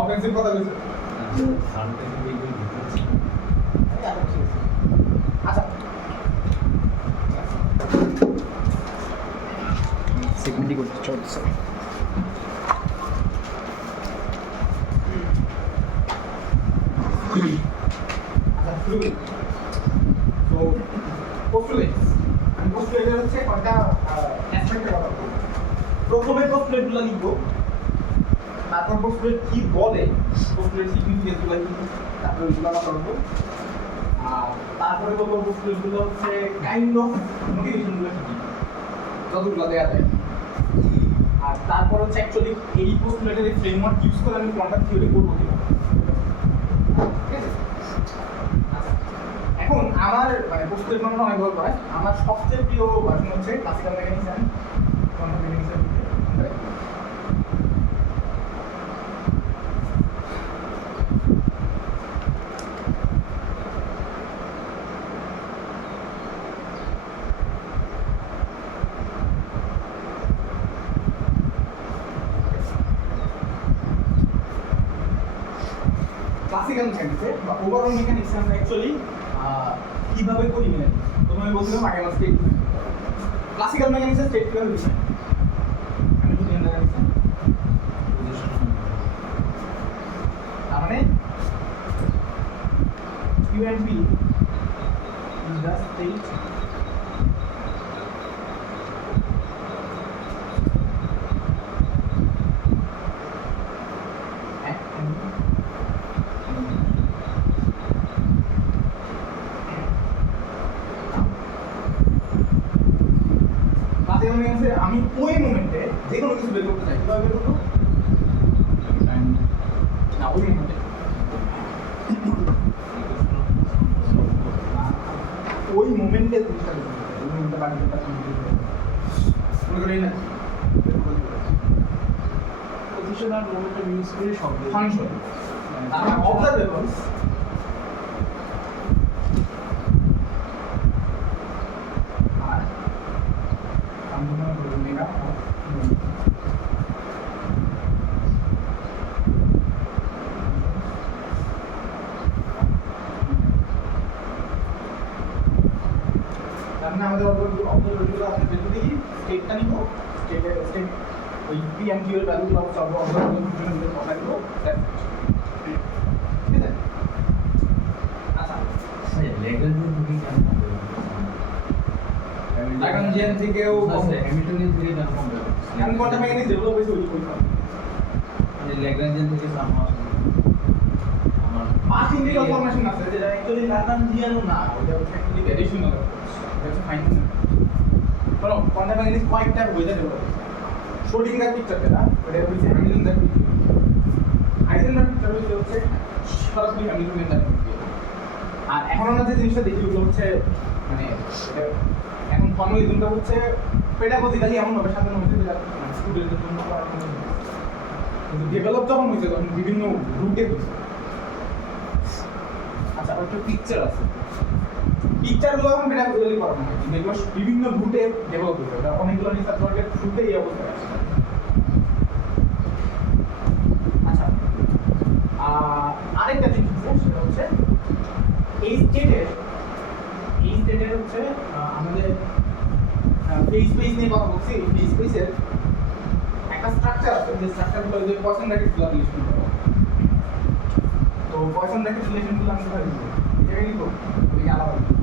Offensive কথা বলছে আচ্ছা সেকেন্ডলি করতে চলছে আচ্ছা শুরু করি তো পোস্টুলেটস আমি পোস্টুলেটের হচ্ছে কয়টা অ্যাসপেক্টের কথা বলবো প্রথমে পোস্টুলেটগুলো লিখবো তারপর পোস্টুলেট কি বলে পোস্টুলেট সিগনিফিকেন্সগুলো কি তারপর ওইগুলো কথা বলবো আর তারপরে বলবো পোস্টুলেটগুলো হচ্ছে কাইন্ড অফ মোটিভেশনগুলো কি যতগুলো দেওয়া যায় আর তারপর হচ্ছে অ্যাকচুয়ালি এই পোস্টুলেটের এই ফ্রেমওয়ার্ক ইউজ করে আমি কোয়ান্টাম থিওরি করবো কিভাবে ঠিক আছে আচ্ছা এখন আমার মানে পোস্টুলেট মানে অনেক গল্প হয় আমার সবচেয়ে প্রিয় ভার্সন হচ্ছে ক্লাসিক্যাল মেকানিক্স এন্ড কোয়ান্টাম মেকানিক্সের মধ্যে ক্লাসিক্যাল মেকানিক্সে বা ওভারঅল মেকানিক্সে আমরা অ্যাকচুয়ালি কিভাবে করি মানে প্রথমে বলছিলাম আগে আমার স্টেট ক্লাসিক্যাল মেকানিক্সের স্টেট কিভাবে বিষয় আমি বুঝি না তার মানে U and B is the state আমি ওই মোমেন্টে যে কোনো কিছু বের করতে চাই কিভাবে বের করবো না ওই মোমেন্টে ওই মোমেন্টে জিনিসটা বের করতে চাই ওই মোমেন্টে বাকিটা মনে করি না পজিশন আর মোমেন্টাম ইউজ করে সব ফাংশন তারপর অবজারভেবলস আর মেগা আমাদের অবজারভেবলগুলো আপনি বের করে দিই স্টেটটা নিব স্টেট ওই পি এম কিউ এর ভ্যালুগুলো সব অবজারভেবলের জন্য কথা দিব ঠিক আছে আচ্ছা ল্যাগ্রাঞ্জিয়ান থেকেও হ্যামিল্টনিয়ান থেকে কেন কম আমি কোয়ান্টাম মেকানিক্স ডেভেলপ হয়েছে ওই মানে ল্যাগ্রাঞ্জিয়ান থেকে আমার পাঁচ ইন্টিগ্রাল ফর্মেশন আছে যেটা অ্যাকচুয়ালি ল্যাগ্রাঞ্জিয়ানও না ওটা হচ্ছে অ্যাকচুয়ালি অ্যাডিশনাল এটা হচ্ছে ফাইনাল বলো কোয়ান্টাম মেকানিক্স কয়েকটা ওয়েতে ডেভেলপ শ্রোডিঙ্গার পিকচারটা না ওটা হচ্ছে হ্যামিল্টনিয়ান পিকচার হাইজেনবার্গ পিকচার হচ্ছে সরাসরি হ্যামিল্টনিয়ান পিকচার আর এখন আমরা যে জিনিসটা দেখি ওগুলো হচ্ছে মানে এখন ফর্মালিজমটা হচ্ছে পেডাগজিক্যালি এমন ভাবে সাজানো হয়েছে যে স্টুডেন্টদের জন্য কিন্তু ডেভেলপ যখন হয়েছে তখন বিভিন্ন রুটে হয়েছে আচ্ছা একটা পিকচার আছে পিকচারগুলো এখন পেডাগজিক্যালি করানো হয় কিন্তু এগুলো বিভিন্ন রুটে ডেভেলপ হয়েছে এটা অনেকগুলো রিসার্চ ওয়ার্কের রুটে এই অবস্থা আছে আচ্ছা আরেকটা জিনিস আছে সেটা হচ্ছে এই স্টেটের হচ্ছে আমাদের ফেজ স্পেস নিয়ে কথা বলছি ফেজ স্পেসের একটা স্ট্রাকচার আছে যে স্ট্রাকচারগুলো যে পয়সন ব্র্যাকেটগুলো রিলেশন করা তো পয়সন ব্র্যাকেট রিলেশনগুলো আমি কোথায় দিব এটাকে নিব ওই আলাদা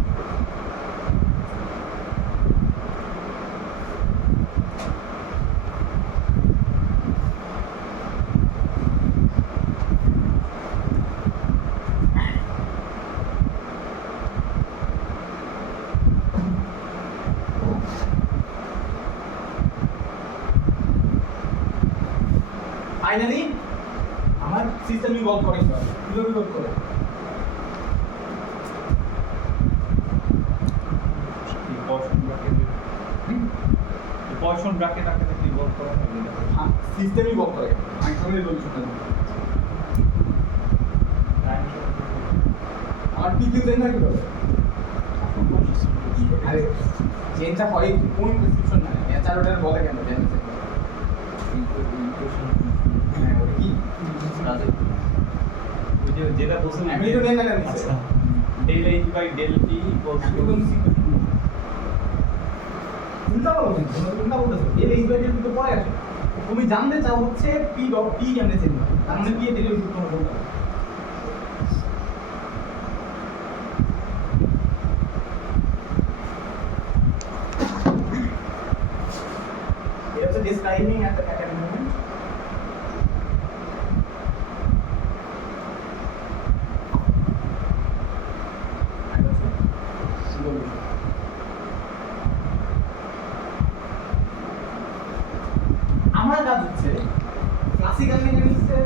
ফাইনালি আমার সিস্টেম ইভলভ করে কিভাবে ইভলভ করে পয়সন ব্র্যাকেট আকারে ইভলভ করা হয় হ্যাঁ সিস্টেম ইভলভ করে আইসোলেশন রেজোলিউশনটা আমার পিকিউ দেন না কিভাবে আরে চেঞ্জটা হয় কোন প্রেসক্রিপশন না নেচার ওটার বলে কেন জানেন কি বলছেন হ্যামিল্টনিয়ান ডাইনামিক্স আচ্ছা del H by del T equals to উল্টা বলতেছো এল এইচ বাই ডেল তো পরে আসে তুমি জানতে চাও হচ্ছে পি ডট পি কেমনে চেঞ্জ হয় তার মানে পি এর ডেরিভেটিভ তোমার বলতে হবে এটা হচ্ছে describing at a moment আমার কাজ হচ্ছে ক্লাসিক্যাল মেকানিক্সের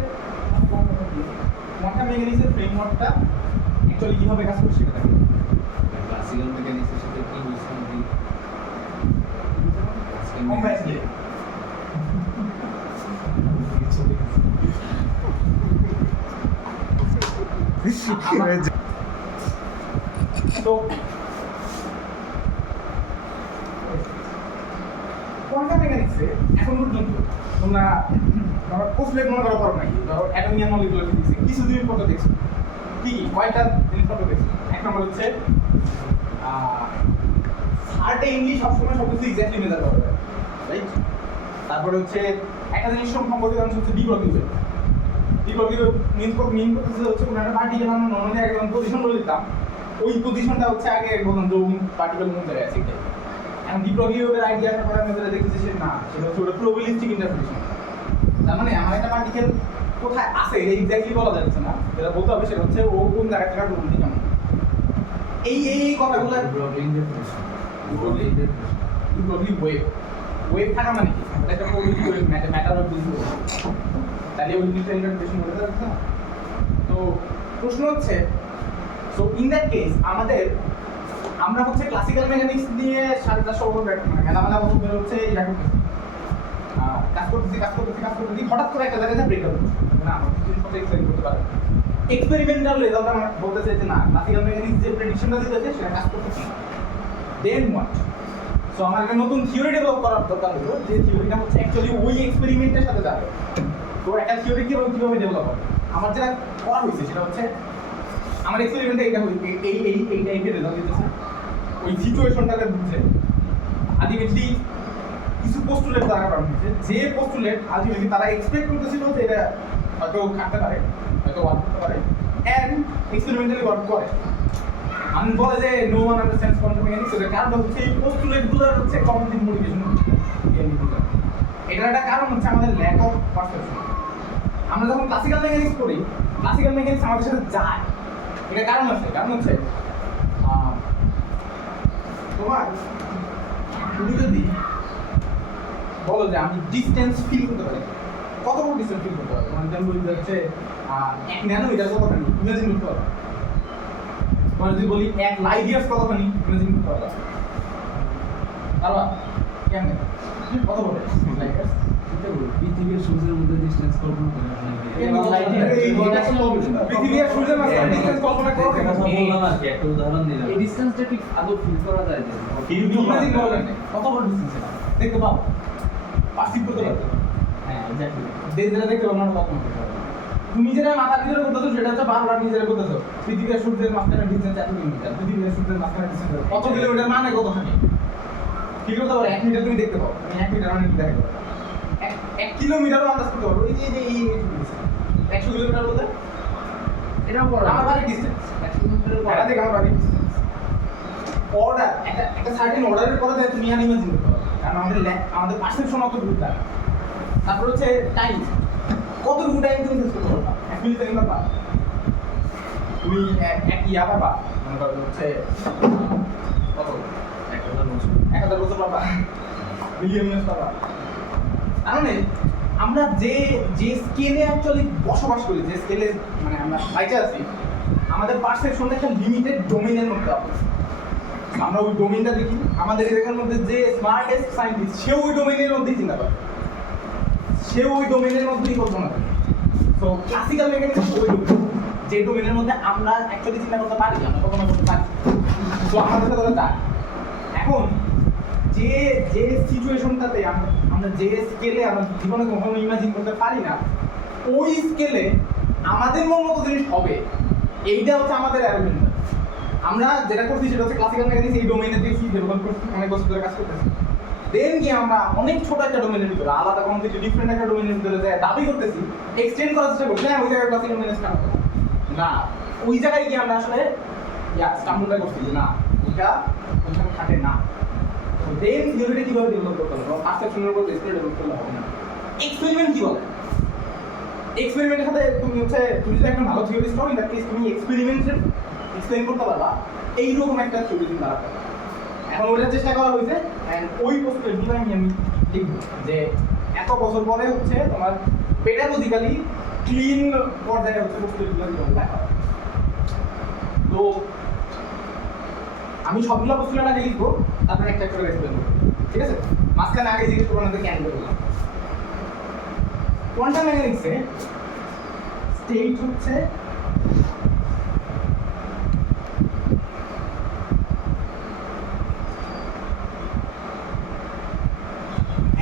কোয়ান্টাম মেকানিক্সের ফ্রেমওয়ার্কটা অ্যাকচুয়ালি কিভাবে কাজ করে সেটা দেখো ক্লাসিক্যাল মেকানিক্সের সাথে কি বুঝছেন কি কম্প্যাক্টলি তো কোয়ান্টাম মেকানিক্সে এখন পর্যন্ত তোমরা পোস্টলেট মনে করো পারো নাকি ধরো অ্যাটমিয়াম মলিকুলার ফিজিক্সে কিছু জিনিসপত্র দেখছো কি কয়টা জিনিসপত্র দেখছো এক নম্বর হচ্ছে সার্টেইনলি সবসময় সব কিছু এক্স্যাক্টলি মেজার করা যায় রাইট তারপরে হচ্ছে একটা জিনিস সম্পর্কিত অংশ হচ্ছে বিপ্রতিবে বিপ্রতিবে মিন করতেছে হচ্ছে কোনো একটা পার্টিকেল আমরা নর্মালি আগে যখন পজিশন বলে দিতাম ওই পজিশনটা হচ্ছে আগে বলতাম যে পার্টিকেল কোন জায়গায় আছে এখন বিপ্রতিবের আইডিয়াটা পরে আমি যেটা দেখতেছি সে না সেটা হচ্ছে ওটা প্রবাবিলিস্টিক ইন্টারপ্রিটেশন তার মানে আমার একটা পার্টিকেল কোথায় আছে এটা এক্স্যাক্টলি বলা যাচ্ছে না যেটা বলতে হবে সেটা হচ্ছে ও কোন জায়গা থেকে প্রবাবিলিটি কেমন এই কথাগুলো ব্রডলি ইন্টারপ্রিটেশন প্রবাবলি ওয়েভ থাকা মানে কি ওটা একটা probability wave matter of this তাহলে ওই জিনিসটা ইন্টারপ্রিটেশন করতে যাচ্ছে না তো প্রশ্ন হচ্ছে সো ইন দ্যাট কেস আমরা হচ্ছে ক্লাসিক্যাল মেকানিক্স নিয়ে 450 বছর মানে মেলা বছর ধরে হচ্ছে এটা করতেছি কাজ করতেছি হঠাৎ করে একটা জায়গায় ব্রেকআউট না আমরা কিছু জিনিস এক্সপ্লেইন করতে পারি এক্সপেরিমেন্টাল রেজাল্ট আমরা বলতে চাই যে না ক্লাসিক্যাল মেকানিক্স যে প্রেডিকশনটা দিতেছে সেটা কাজ করতেছে দেন হোয়াট সো আমার একটা নতুন থিওরি ডেভেলপ করার দরকার হলো যে থিওরিটা হচ্ছে অ্যাকচুয়ালি ওই এক্সপেরিমেন্টের সাথে যাবে তো একটা থিওরি কিভাবে ডেভেলপ হবে আমার যেটা করা হয়েছে সেটা হচ্ছে আমার এক্সপেরিমেন্টে এটা এই টাইপের রেজাল্ট দিতেছে ওই সিচুয়েশনটাকে বুঝে আলটিমেটলি কিছু পোস্টুলেট দ্বারা করা হয়েছে যে পোস্টুলেট আলটিমেটলি তারা এক্সপেক্ট করতেছিল যে এটা হয়তো খাটতে পারে হয়তো ওয়ার্ক করতে পারে অ্যান্ড এক্সপেরিমেন্টালি ওয়ার্ক করে আমি বলে যে no one understands quantum mechanics এর কারণ হচ্ছে এই পোস্টুলেটগুলোর হচ্ছে কগনিটিভ মোটিভেশন এটার একটা কারণ হচ্ছে আমাদের ল্যাক অফ পারসেপশন আমরা যখন ক্লাসিক্যাল মেকানিক্স করি ক্লাসিক্যাল মেকানিক্স আমাদের সাথে যায় এটা কারণ হচ্ছে তুমি যদি বলো যে আমি ডিস্টেন্স ফিল করতে পারি কত বড় ডিস্টেন্স ফিল করতে পারি মানে যেমন বলি হচ্ছে 1 ন্যানোমিটার কতখানি ইমাজিন করতে পারো মানে যদি বলি 1 লাইট ইয়ার্স কতখানি ইমাজিন করতে পারো কেমনে কত বড় লাইট ইয়ার্স পৃথিবীর সূর্যের মধ্যে ডিসটেন্স কল্পনা করে পৃথিবী আর সূর্যের মাঝখানে ডিসটেন্স কল্পনা করো একটা উদাহরণ দিলাম এই ডিসটেন্সটা কি আদৌ ফিল করা যায় যে ইমাজিন করা যায় কত বড় ডিসটেন্স দেখতে পাও পার্সিভ করতে পারো হ্যাঁ এক্স্যাক্টলি যেটা দেখতে পাবো না কখন তুমি যেটা মাথার ভিতরে করতেছো সেটা হচ্ছে বারবার নিজেরা করতেছো পৃথিবী আর সূর্যের মাঝখানে ডিসটেন্স 1 কিলোমিটার পৃথিবী আর সূর্যের মাঝখানে ডিসটেন্স কত কিলোমিটার মানে কতখানি ঠিক করতে পারো 1 মিটার তুমি দেখতে পাও আমি 1 মিটার মানে দেখতে পারো 1 কিলোমিটারও আন্দাজ করতে পারো এই যে 100 কিলোমিটার বলতে এটাও বড় আমার বাড়ির ডিসটেন্স 1 কিলোমিটার এটা থেকে আমার বাড়ির ডিসটেন্স অর্ডার একটা সার্টেন অর্ডারের পরে তুমি আর ইমাজিন করতে পারো কারণ আমাদের পারসেপশন অত দূর থাকে তারপর হচ্ছে টাইম কতটুকু টাইম তুমি শেষ করতে পারবা 1 মিনিট সেকেন্ড পাবা তুমি এক ইয়া পাবা মনে করো হচ্ছে কত 1000 বছর পাবা মিলিয়ন ইয়ার্স পাবা তার মানে আমরা যে স্কেলে অ্যাকচুয়ালি বসবাস করি যে স্কেলে মানে আমরা বাইচে আছি আমাদের পারসেপশনটা একটা লিমিটেড ডোমেইনের মধ্যে আছে আমরা ওই ডোমেইনটা দেখি আমাদের এলাকার মধ্যে যে স্মার্টেস্ট সায়েন্টিস্ট সে ওই ডোমেইনের মধ্যেই চিন্তা করে সে ওই ডোমেইনের মধ্যেই কল্পনা করে তো ক্লাসিক্যাল মেকানিক্স ওই যে ডোমেইনের মধ্যে আমরা অ্যাকচুয়ালি চিন্তা করতে পারি আমরা কল্পনা করতে পারি তো আমাদের সাথে ধরে যায় এখন যে সিচুয়েশনটাতে আমরা যে স্কেলে আমরা জীবনে কখনো ইমাজিন করতে পারি না ওই স্কেলে আমাদের মন মতো জিনিস হবে এইটা হচ্ছে আমাদের অ্যারেঞ্জমেন্ট। আমরা যেটা করছি সেটা হচ্ছে ক্লাসিক্যাল মেকানিক্স, এই ডোমেইনে দেখি ডেভেলপ করছি, অনেক বছর ধরে কাজ করতেছি। দেন গিয়ে আমরা অনেক ছোট একটা ডোমেইনের ভিতরে, আলাদা কমপ্লিটলি ডিফারেন্ট একটা ডোমেইনের ভিতরে যে দাবি করতেছি, এক্সটেন্ড করার চেষ্টা করছি, হ্যাঁ ওই জায়গায় ক্লাসিক্যাল মেকানিক্স না, ওই জায়গায় গিয়ে আমরা আসলে স্টাম্বলটা করছি যে না, এটা ওইখানে খাটে না। তো দেন থিওরিটা কিভাবে ডেভেলপ করতে হবে, পারসেপশনের উপর বেস করে ডেভেলপ করলে হবে না। এক্সপেরিমেন্ট কি বলে? এক্সপেরিমেন্টের সাথে তুমি যদি একটা ভালো থিওরিস্ট হও, ইন দ্যাট কেস তুমি এক্সপেরিমেন্টের এক্সপ্লেইন করতে পারবা এইরকম একটা থিওরি তুমি দাঁড়াতে পারবা। এখন ওইটার চেষ্টা করা হয়েছে, অ্যান্ড ওই পোস্টগুলো আমি লিখবো যে এত বছর পরে হচ্ছে তোমার পেডাগজিক্যালি ক্লিন পর্যায়ে হচ্ছে পোস্টগুলো লেখা। তো আমি সবগুলো পোস্টগুলো আগে লিখবো, তারপরে একটা করে এক্সপ্লেন করবো, ঠিক আছে? মাঝখানে আগে জিজ্ঞেস করবো না কেন করলাম। কোয়ান্টাম মেকানিক্সে স্টেট হচ্ছে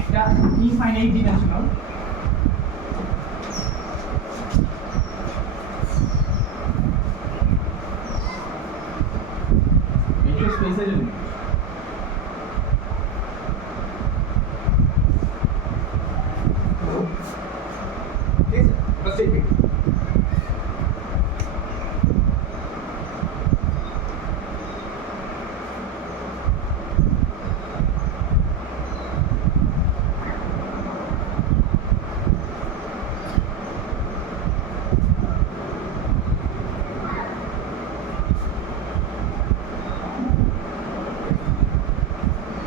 একটা ইনফাইনাইট ডিমেনশনাল ভেক্টর স্পেসের জন্য ঠিক আছে, এটা state vector.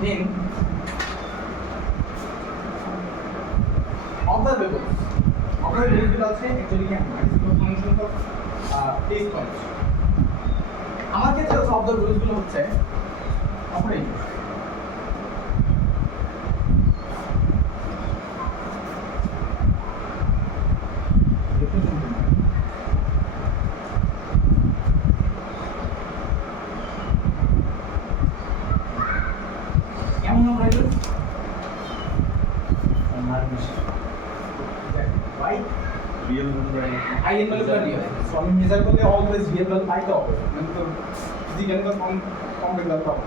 Then observables. Observables গুলো আছে actually কেন? It's the function of phase points. আমার ক্ষেত্রে হচ্ছে observables গুলো হচ্ছে অপারেটর। কেমন operator? Right? Real number in value real. So আমি মেজার করলে অলওয়েজ রিয়েল ভ্যালু পাইতে হবে, মানে তো ফিজিক্যালি তো কমপ্লিট ভ্যালু পাবো।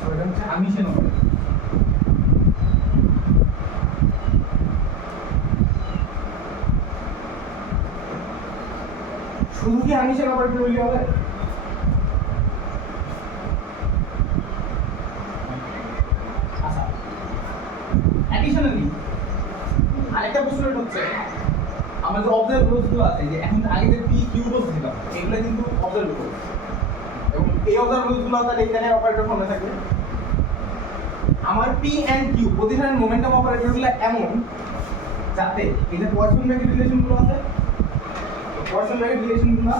সো এটা হচ্ছে আমিশন অপারেটর। শুধু কি আমিশন অপারেটর হইলে হবে? আচ্ছা, অ্যাডিশনালি আরেকটা পোস্টুলেট হচ্ছে আমরা যে অবজারভেবলস গুলো আছে, যে এখন আগে যে পি কিউ বলছিলাম, এগুলো কিন্তু অবজারভেবল, এবং এই অবজারভেবলস গুলো তাহলে এখানে অপারেটর ফর্মে থাকবে। আমার পি এন্ড কিউ পজিশনের মোমেন্টাম অপারেটর গুলো এমন যাতে এই যে পয়সন ব্র্যাকেট রিলেশন গুলো আছে, পয়সন ব্র্যাকেট রিলেশন গুলো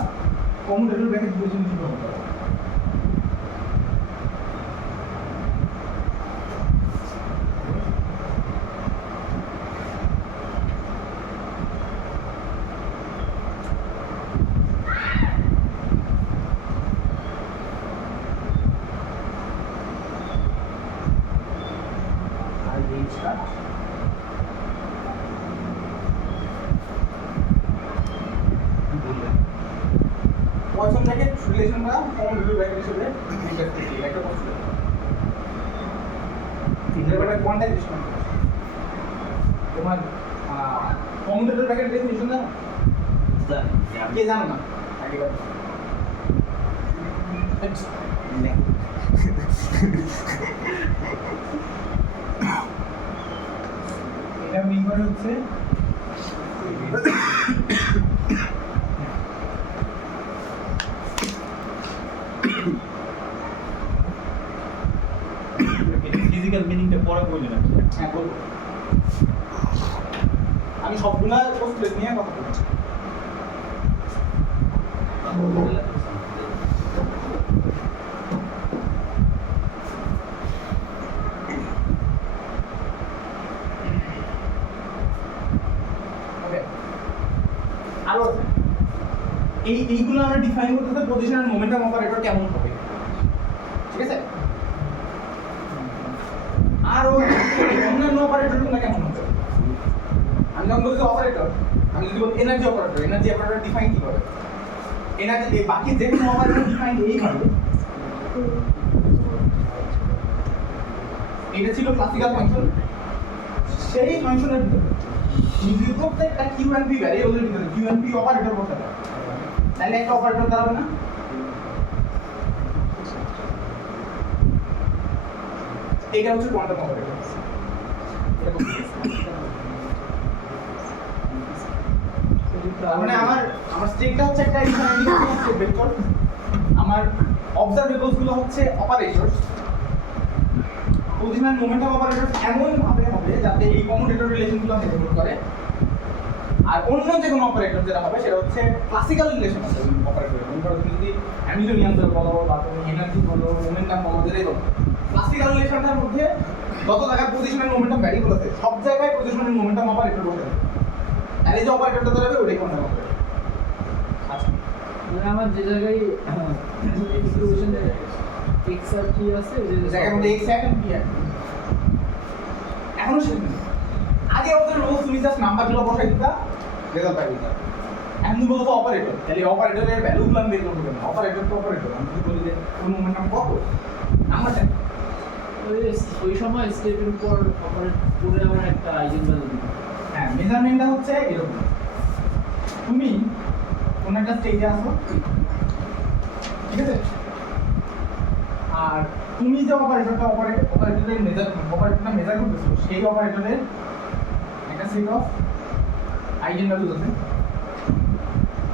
কমিউটেটর ব্র্যাকেট রিলেশন হিসেবে হবে। পয়সন ব্র্যাকেট রিলেশনটা কমিউটেটর ব্র্যাকেট হিসেবে ডিসকাস করছি, একটা পোস্টুলেট। এটা কোয়ান্টাইজেশন তোমার কমিউটেটর ব্র্যাকেট ডেফিনিশন জানো? কে জানো না? আগে বলো। এটা মিন করে হচ্ছে ফিজিক্যাল মিনিংটা পরে বললেন আপনি। হ্যাঁ বলবো, আমি সবগুলা পোস্টুলেট নিয়ে কথা বলছি। আরো আছে, এইগুলো আমরা ডিফাইন করতে পজিশনাল মোমেন্টাম অপারেটর কেমন হবে, ঠিক আছে? আর অন্যান্য অপারেটরগুলো কেমন হবে? আমি যখন বলছি অপারেটর, আমি যদি বলি এনার্জি অপারেটর ডিফাইন কি হবে? এনার্জি বাকি যে কোনো অপারেটর ডিফাইন এইভাবে। এটা ছিল ক্লাসিক্যাল ফাংশন। সেই ফাংশনের ভিতরে যদি প্রত্যেকটা কিউ এন্ড পি ভ্যারিয়েবলের ভিতরে কিউ এন্ড পি অপারেটর বসাতে হয়, তাহলে একটা অপারেটর দাঁড়াবে না? এটা হচ্ছে কোয়ান্টাম অপারেটর। তার মানে আমার স্টেটটা হচ্ছে একটা ইনফাইনাইট স্টেট ভেক্টর, আমার অবজারভেবলস গুলো হচ্ছে অপারেটরস, পজিশন মোমেন্টাম অপারেটরস এমন ভাবে হবে যাতে এই কমিউটেটর রিলেশনগুলো মেনটেন করে। আর অন্য যে কোনো অপারেটর যেটা হবে সেটা হচ্ছে ক্লাসিক্যাল রিলেশন আছে অপারেটর। তুমি যদি হ্যামিল্টনিয়ান বলো বা তুমি এনার্জি বলো, মোমেন্টাম বলো, যেটাই বলো, ক্লাসিক্যাল রিলেশনটার মধ্যে যত জায়গায় পজিশনের মোমেন্টাম ভ্যারিয়েবল আছে সব জায়গায় পজিশনের মোমেন্টাম অপারেটর বসে থাকে। আর এই যে অপারেটরটা দাঁড়াবে ওটাই কোয়ান্টাম অপারেটর। আচ্ছা, মানে আমার যে জায়গায় এক্সপ্রেশন x আর p আছে ওই জায়গার মধ্যে x এখন p আছে এখনো শেষ নেই। আগে ওদের রোজ তুমি জাস্ট নাম্বারগুলো বসাই দিতা, রেজাল্ট পাই দিতা। এখন তুমি বলছো অপারেটর, তাহলে অপারেটরের ভ্যালুগুলো আমি বের করবো কেন? অপারেটর তো অপারেটর, আমি যদি বলি যে কোন মোমেন্টাম কত নাম্বার চাই, ওই সময় স্টেপের উপর অপারেট করে আমার একটা আইজেন ভ্যালু দিতে। হ্যাঁ, মেজারমেন্টটা হচ্ছে এরকম। তুমি কোন একটা স্টেজে আসো, ঠিক আছে, আর তুমি যে অপারেটরের অপারেটরটা মেজার করতেছো সেই অপারেটরের একটা সেট অফ আইজেন ভ্যালু আছে,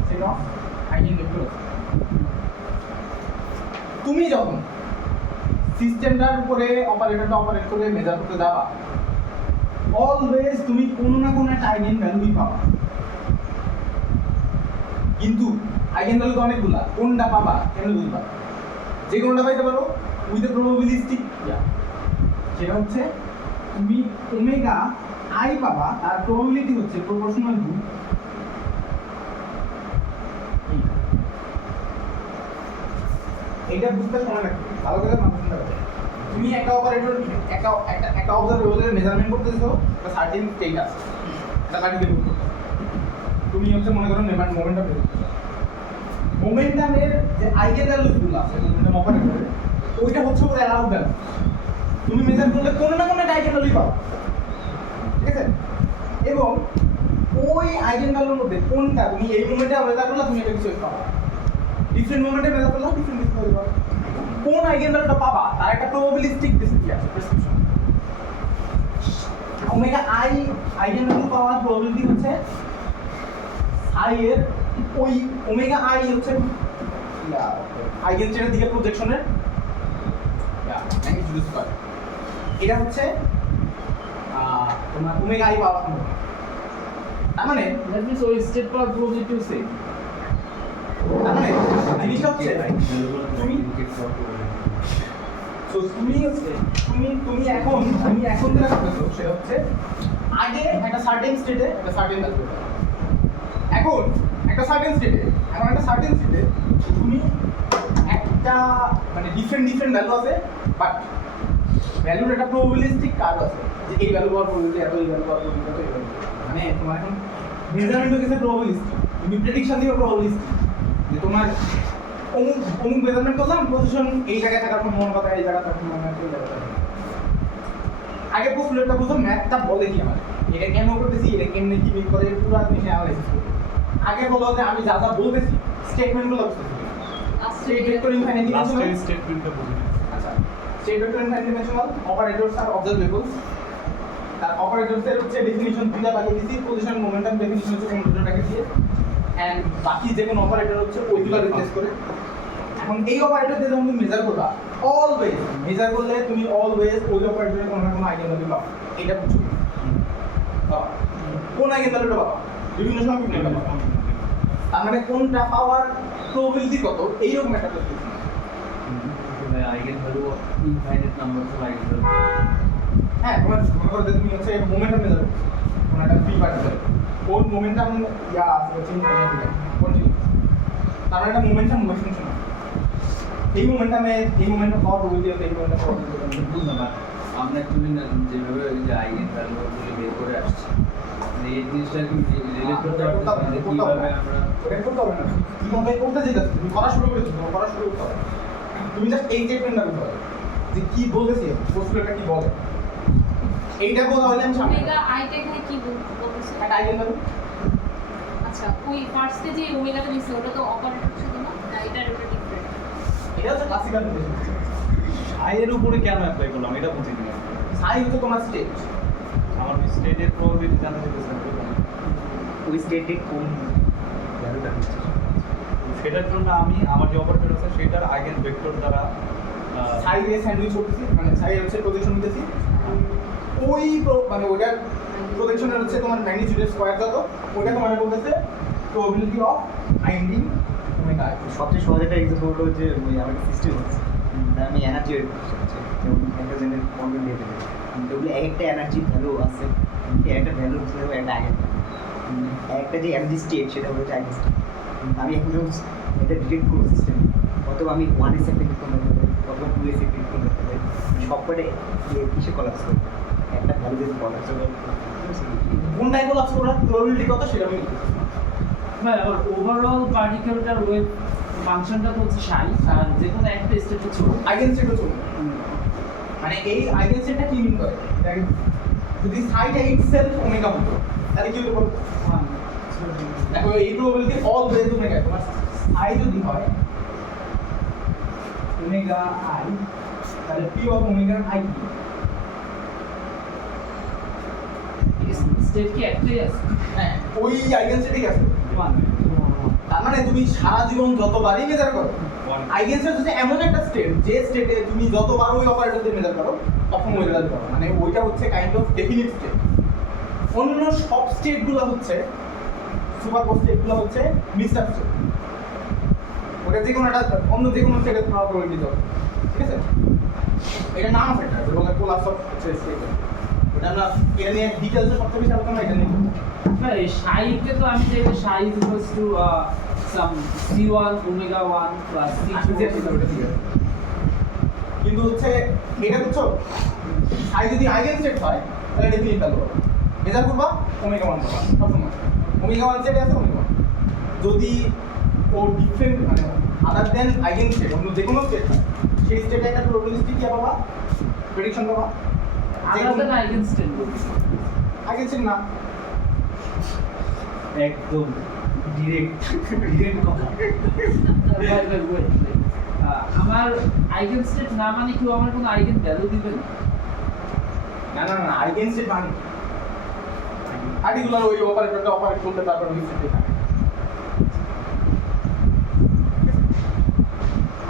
সেট অফ আইজেন ভেক্টর আছে। তুমি যখন সিস্টেমটার উপরে অপারেটরটা অপারেট করে মেজার করতে যাবা, অলওয়েজ তুমি কোনো না কোনো একটা আইগেন ভ্যালুই পাবা। কিন্তু আইগেন ভ্যালু তো অনেকগুলা, কোনটা পাবা কেন বুঝবা? যে কোনটা পাইতে পারো উইথ এ প্রবাবিলিস্টিক, সেটা হচ্ছে তুমি ওমেগা আই পাবা, তার প্রবাবিলিটি হচ্ছে প্রপোর্শনাল টু এইটা বুঝতে সময় লাগবে, ভালো করে মাথায় রাখবে। তুমি একটা অপারেটর একটা অবজারভেবলের মেজারমেন্ট করতেছো, একটা সার্টেন স্টেট আছে, এটা কাটিয়ে করতে তুমি হচ্ছে মনে করো মোমেন্টাম বের করতে চাও। মোমেন্টামের যে আইগেন ভ্যালুগুলো আছে মোমেন্টাম অপারেটরে, ওইটা হচ্ছে ওর অ্যালাউড ভ্যালু। তুমি মেজার করলে কোনো না কোনো একটা আইগেন ভ্যালুই পাও, ঠিক আছে? এবং ওই আইগেন ভ্যালুর মধ্যে কোনটা তুমি এই মোমেন্টে মেজার করলে তুমি এটা কিছু পাবা, ডিফারেন্ট মোমেন্টে মেজার করলে ডিফারেন্ট কিছু পাবা। কোন আইগেন ভ্যালুটা পাবা তার একটা প্রবাবিলিস্টিক ডেন্সিটি আছে, prescription. Omega I eigen value power probability হচ্ছে আই এর ওই ওমেগা আই হচ্ছে আইগেন স্টেটের দিকে প্রজেকশনের ম্যাগনিটিউড স্কয়ার। এটা হচ্ছে তোমার ওমেগা আই পাওয়ার সম্ভাবনা। তার মানে দ্যাট মিন্স ওই স্টেপ পাওয়ার প্রবাবিলিটি সেম। তার মানে জিনিসটা হচ্ছে তুমি এখন যেটা করতেছো সেটা হচ্ছে আগে একটা সার্টেন স্টেটে একটা সার্টেন ভ্যালু, এখন একটা সার্টেন স্টেটে তুমি একটা মানে ডিফারেন্ট ভ্যালু আছে, বাট ভ্যালুর একটা প্রবাবিলিস্টিক কার্ভ আছে যে এই ভ্যালু পাওয়ার প্রবাবিলিটি এত, এই ভ্যালু পাওয়ার প্রবাবিলিটি এত, এই ভ্যালু মানে তোমার এখন মেজারমেন্ট হয়ে গেছে প্রবাবিলিস্টিক। তুমি প্রেডিকশন দিও প্রবাবিলিস্টিক যে তোমার অমুক মেজারমেন্ট করলাম, পজিশন এই জায়গায় থাকার সম্ভাবনা কত, এই জায়গায় থাকার সম্ভাবনা কত, এই জায়গায়। আগে পোস্টুলেটটা বুঝো, ম্যাথটা বলে কি আমার এটা কেন করতেছি, এটা কেমনে কি মিন করে, পুরো জিনিস অ্যানালাইসিস করো। আগে বলো যে আমি যা যা বলতেছি স্টেটমেন্টগুলো বুঝতেছি। স্টেট ভেক্টর ইনফাইনাইট ডিমেনশনাল, লাস্টের স্টেটমেন্টটা বুঝি। আচ্ছা, state vector infinite dimensional, operators আর অবজারভেবলস। তার অপারেটরসের হচ্ছে ডেফিনিশন দুইটা বাকি দিছি, পজিশন মোমেন্টাম ডেফিনিশন হচ্ছে কোন দুটোটাকে দিয়ে, এন্ড বাকি যে কোনো অপারেটর হচ্ছে ওইগুলো রিপ্লেস করে। এখন এই অপারেটর দিয়ে যখন তুমি মেজার করবা, অলওয়েজ মেজার করলে তুমি অলওয়েজ ওই অপারেটরের কোনো না কোনো আইগেন ভ্যালু পাবা। এটা বুঝছো বাবা, কোন আইগেন ভ্যালুটা পাবা বিভিন্ন সময় বিভিন্ন পাবা। তার মানে কোনটা পাওয়ার প্রবাবিলিটি কত এইরকম একটা প্রশ্ন। Eigen value infinite number of eigen value. হ্যাঁ, তোমার মনে করো যে তুমি হচ্ছে মোমেন্টাম মেজার করছো কোন একটা ফ্রি পার্টিকেল, ওর মোমেন্টাম আছে হচ্ছে ইনফাইনাইট কন্টিনিউয়াস। তার মানে একটা মোমেন্টাম ফাংশন। এই মোমেন্টাম পাওয়ার প্রবাবিলিটি আছে, এই মোমেন্টাম পাওয়ার প্রবাবিলিটি বুঝলাম না। আমরা তুমি যেভাবে ওই যে আইগেন ভ্যালুগুলি বের করে আসছি, এই জিনিসটা কি ডিলিট করতে পারতেছি না, কিভাবে আমরা ওটা করতে হবে না, কিভাবে করতে যেতেছে, তুমি করা শুরু করেছো, তোমার করা শুরু করতে হবে। তুমি জাস্ট এই স্টেটমেন্টটা করতে হবে যে কি বলতেছি, পোস্টুলেটটা কি বলে, এইটা বলা হলে আমি সামনে ওমেগা আইটা এখানে কি বলতেছে? একটা আইডিয়া দেবো। আচ্ছা, ওই ফার্স্টে যে ওমেগাটা দিছে ওটা তো অপারেটর ছিল না, না এটা ডিফারেন্ট। এটা হচ্ছে ক্লাসিক্যাল নোটেশন। সাইয়ের উপরে কেন অ্যাপ্লাই করলাম এটা বুঝিনি আমি। সাই হচ্ছে তোমার স্টেট। আমার স্টেজের প্রবাবিলিটি জানতে চাইতেছিলাম ওই স্টেটে কোন ভ্যালুটা হচ্ছে সেটার জন্য আমি আমার যে অপারেটর আছে সেটার আইগেন ভেক্টর দ্বারা সাই দিয়ে স্যান্ডউইচ করতেছি, মানে সাই হচ্ছে প্রজেকশন নিতেছি, ওই মানে ওটার প্রজেকশনের হচ্ছে তোমার ম্যাগনিটিউডের স্কয়ার যত, ওটা তোমার বলতেছে প্রবাবিলিটি অফ ফাইন্ডিং ওমেগা। সবচেয়ে সহজ একটা এক্সাম্পল হলো যে ওই আমার সিস্টেম হচ্ছে আমি এনার্জি বের করতে চাচ্ছি, যেমন একটা জনের মডেল দিয়ে দেবে, ওগুলো এক একটা এনার্জির ভ্যালু আছে, একটা ভ্যালু হচ্ছে একটা আগে একটা যে এনার্জি স্টেট সেটা হচ্ছে আগে স্টেট। আমি এখন যখন এটা ডিটেক্ট করবো সিস্টেম, অথবা আমি 1 এসে প্রিন্ট করতে পারি, অথবা 2 এসে প্রিন্ট করতে পারি, সবকটা কিসে কলাপস করবে, একটা ভ্যালু যদি কলাপস করবে কোনটাই কোলাপস করার প্রবাবিলিটি কত সেটা আমি লিখতেছি। ভাই আবার ওভারঅল পার্টিকেলটার ওয়েভ ফাংশনটা তো হচ্ছে সাই, আর যে কোনো একটা স্টেট হচ্ছে আইগেন স্টেট হচ্ছে ওমেগা। মানে এই আইগেন স্টেটটা কি মিন করে, এটাকে যদি সাইটা ইটসেলফ ওমেগা হতো তাহলে কি হতো বলো? দেখো এই প্রবাবিলিটি অলওয়েজ ওমেগা, তোমার সাই যদি হয় ওমেগা আই, তাহলে পি অফ ওমেগা আই কি? স্টেট কি একটাই আছে? হ্যাঁ, ওই আইগেন স্টেটই আছে। ওয়ান। তার মানে তুমি সারা জীবন যতবারই মেজার করো, আইগেন স্টেট হচ্ছে এমন একটা স্টেট যে স্টেটে তুমি যতবার ওই অপারেটর দিয়ে মেজার করো তখন ওই রেজাল্ট পাবো, মানে ওইটা হচ্ছে কাইন্ড অফ ডেফিনিট স্টেট। অন্য সব স্টেটগুলো হচ্ছে সুপারপোজ স্টেটগুলো হচ্ছে মিক্সড স্টেট, ওটা যে কোনো একটা অন্য যে কোনো স্টেটে পাওয়ার প্রবাবিলিটি হবে, ঠিক আছে? এটা নাম আছে একটা বলে কোলাপস অফ স্টেট, ওটা আমরা এটা নিয়ে ডিটেইলসে সবচেয়ে বেশি আলোচনা এটা নিয়ে করব। না এই সাইকে তো আমি চাইলে সাই equals to some c1 omega 1 plus আসলে যে c2 ওটা ঠিক আছে, কিন্তু হচ্ছে এটা বুঝছো, সাই যদি আইগেন স্টেট হয় তাহলে ডেফিনিট ভ্যালু হবে, মেজার করবা ওমেগা 1 পাবা সবসময়, ওমেগা 1 স্টেটে আছে ওমেগা 1। যদি ও ডিফারেন্ট মানে আদার দেন আইগেন স্টেট অন্য যে কোনো স্টেট হয় সেই স্টেটে একটা প্রবাবিলিটি কি পাবা, প্রেডিকশন পাবা, আলাদা আইগেন স্টেট বলছি। আইগেন স্টেট না একদম ডিরেক্ট কথা। ভাই ভাই wait, wait. আমার আইগেন স্টেট না মানে কেউ আমার কোনো আইগেন ভ্যালু দিবে না? না না না আইগেন স্টেট মানে পার্টিকুলার ওই অপারেটরটা অপারেট করতে তারপর ওই স্টেটে থাকে।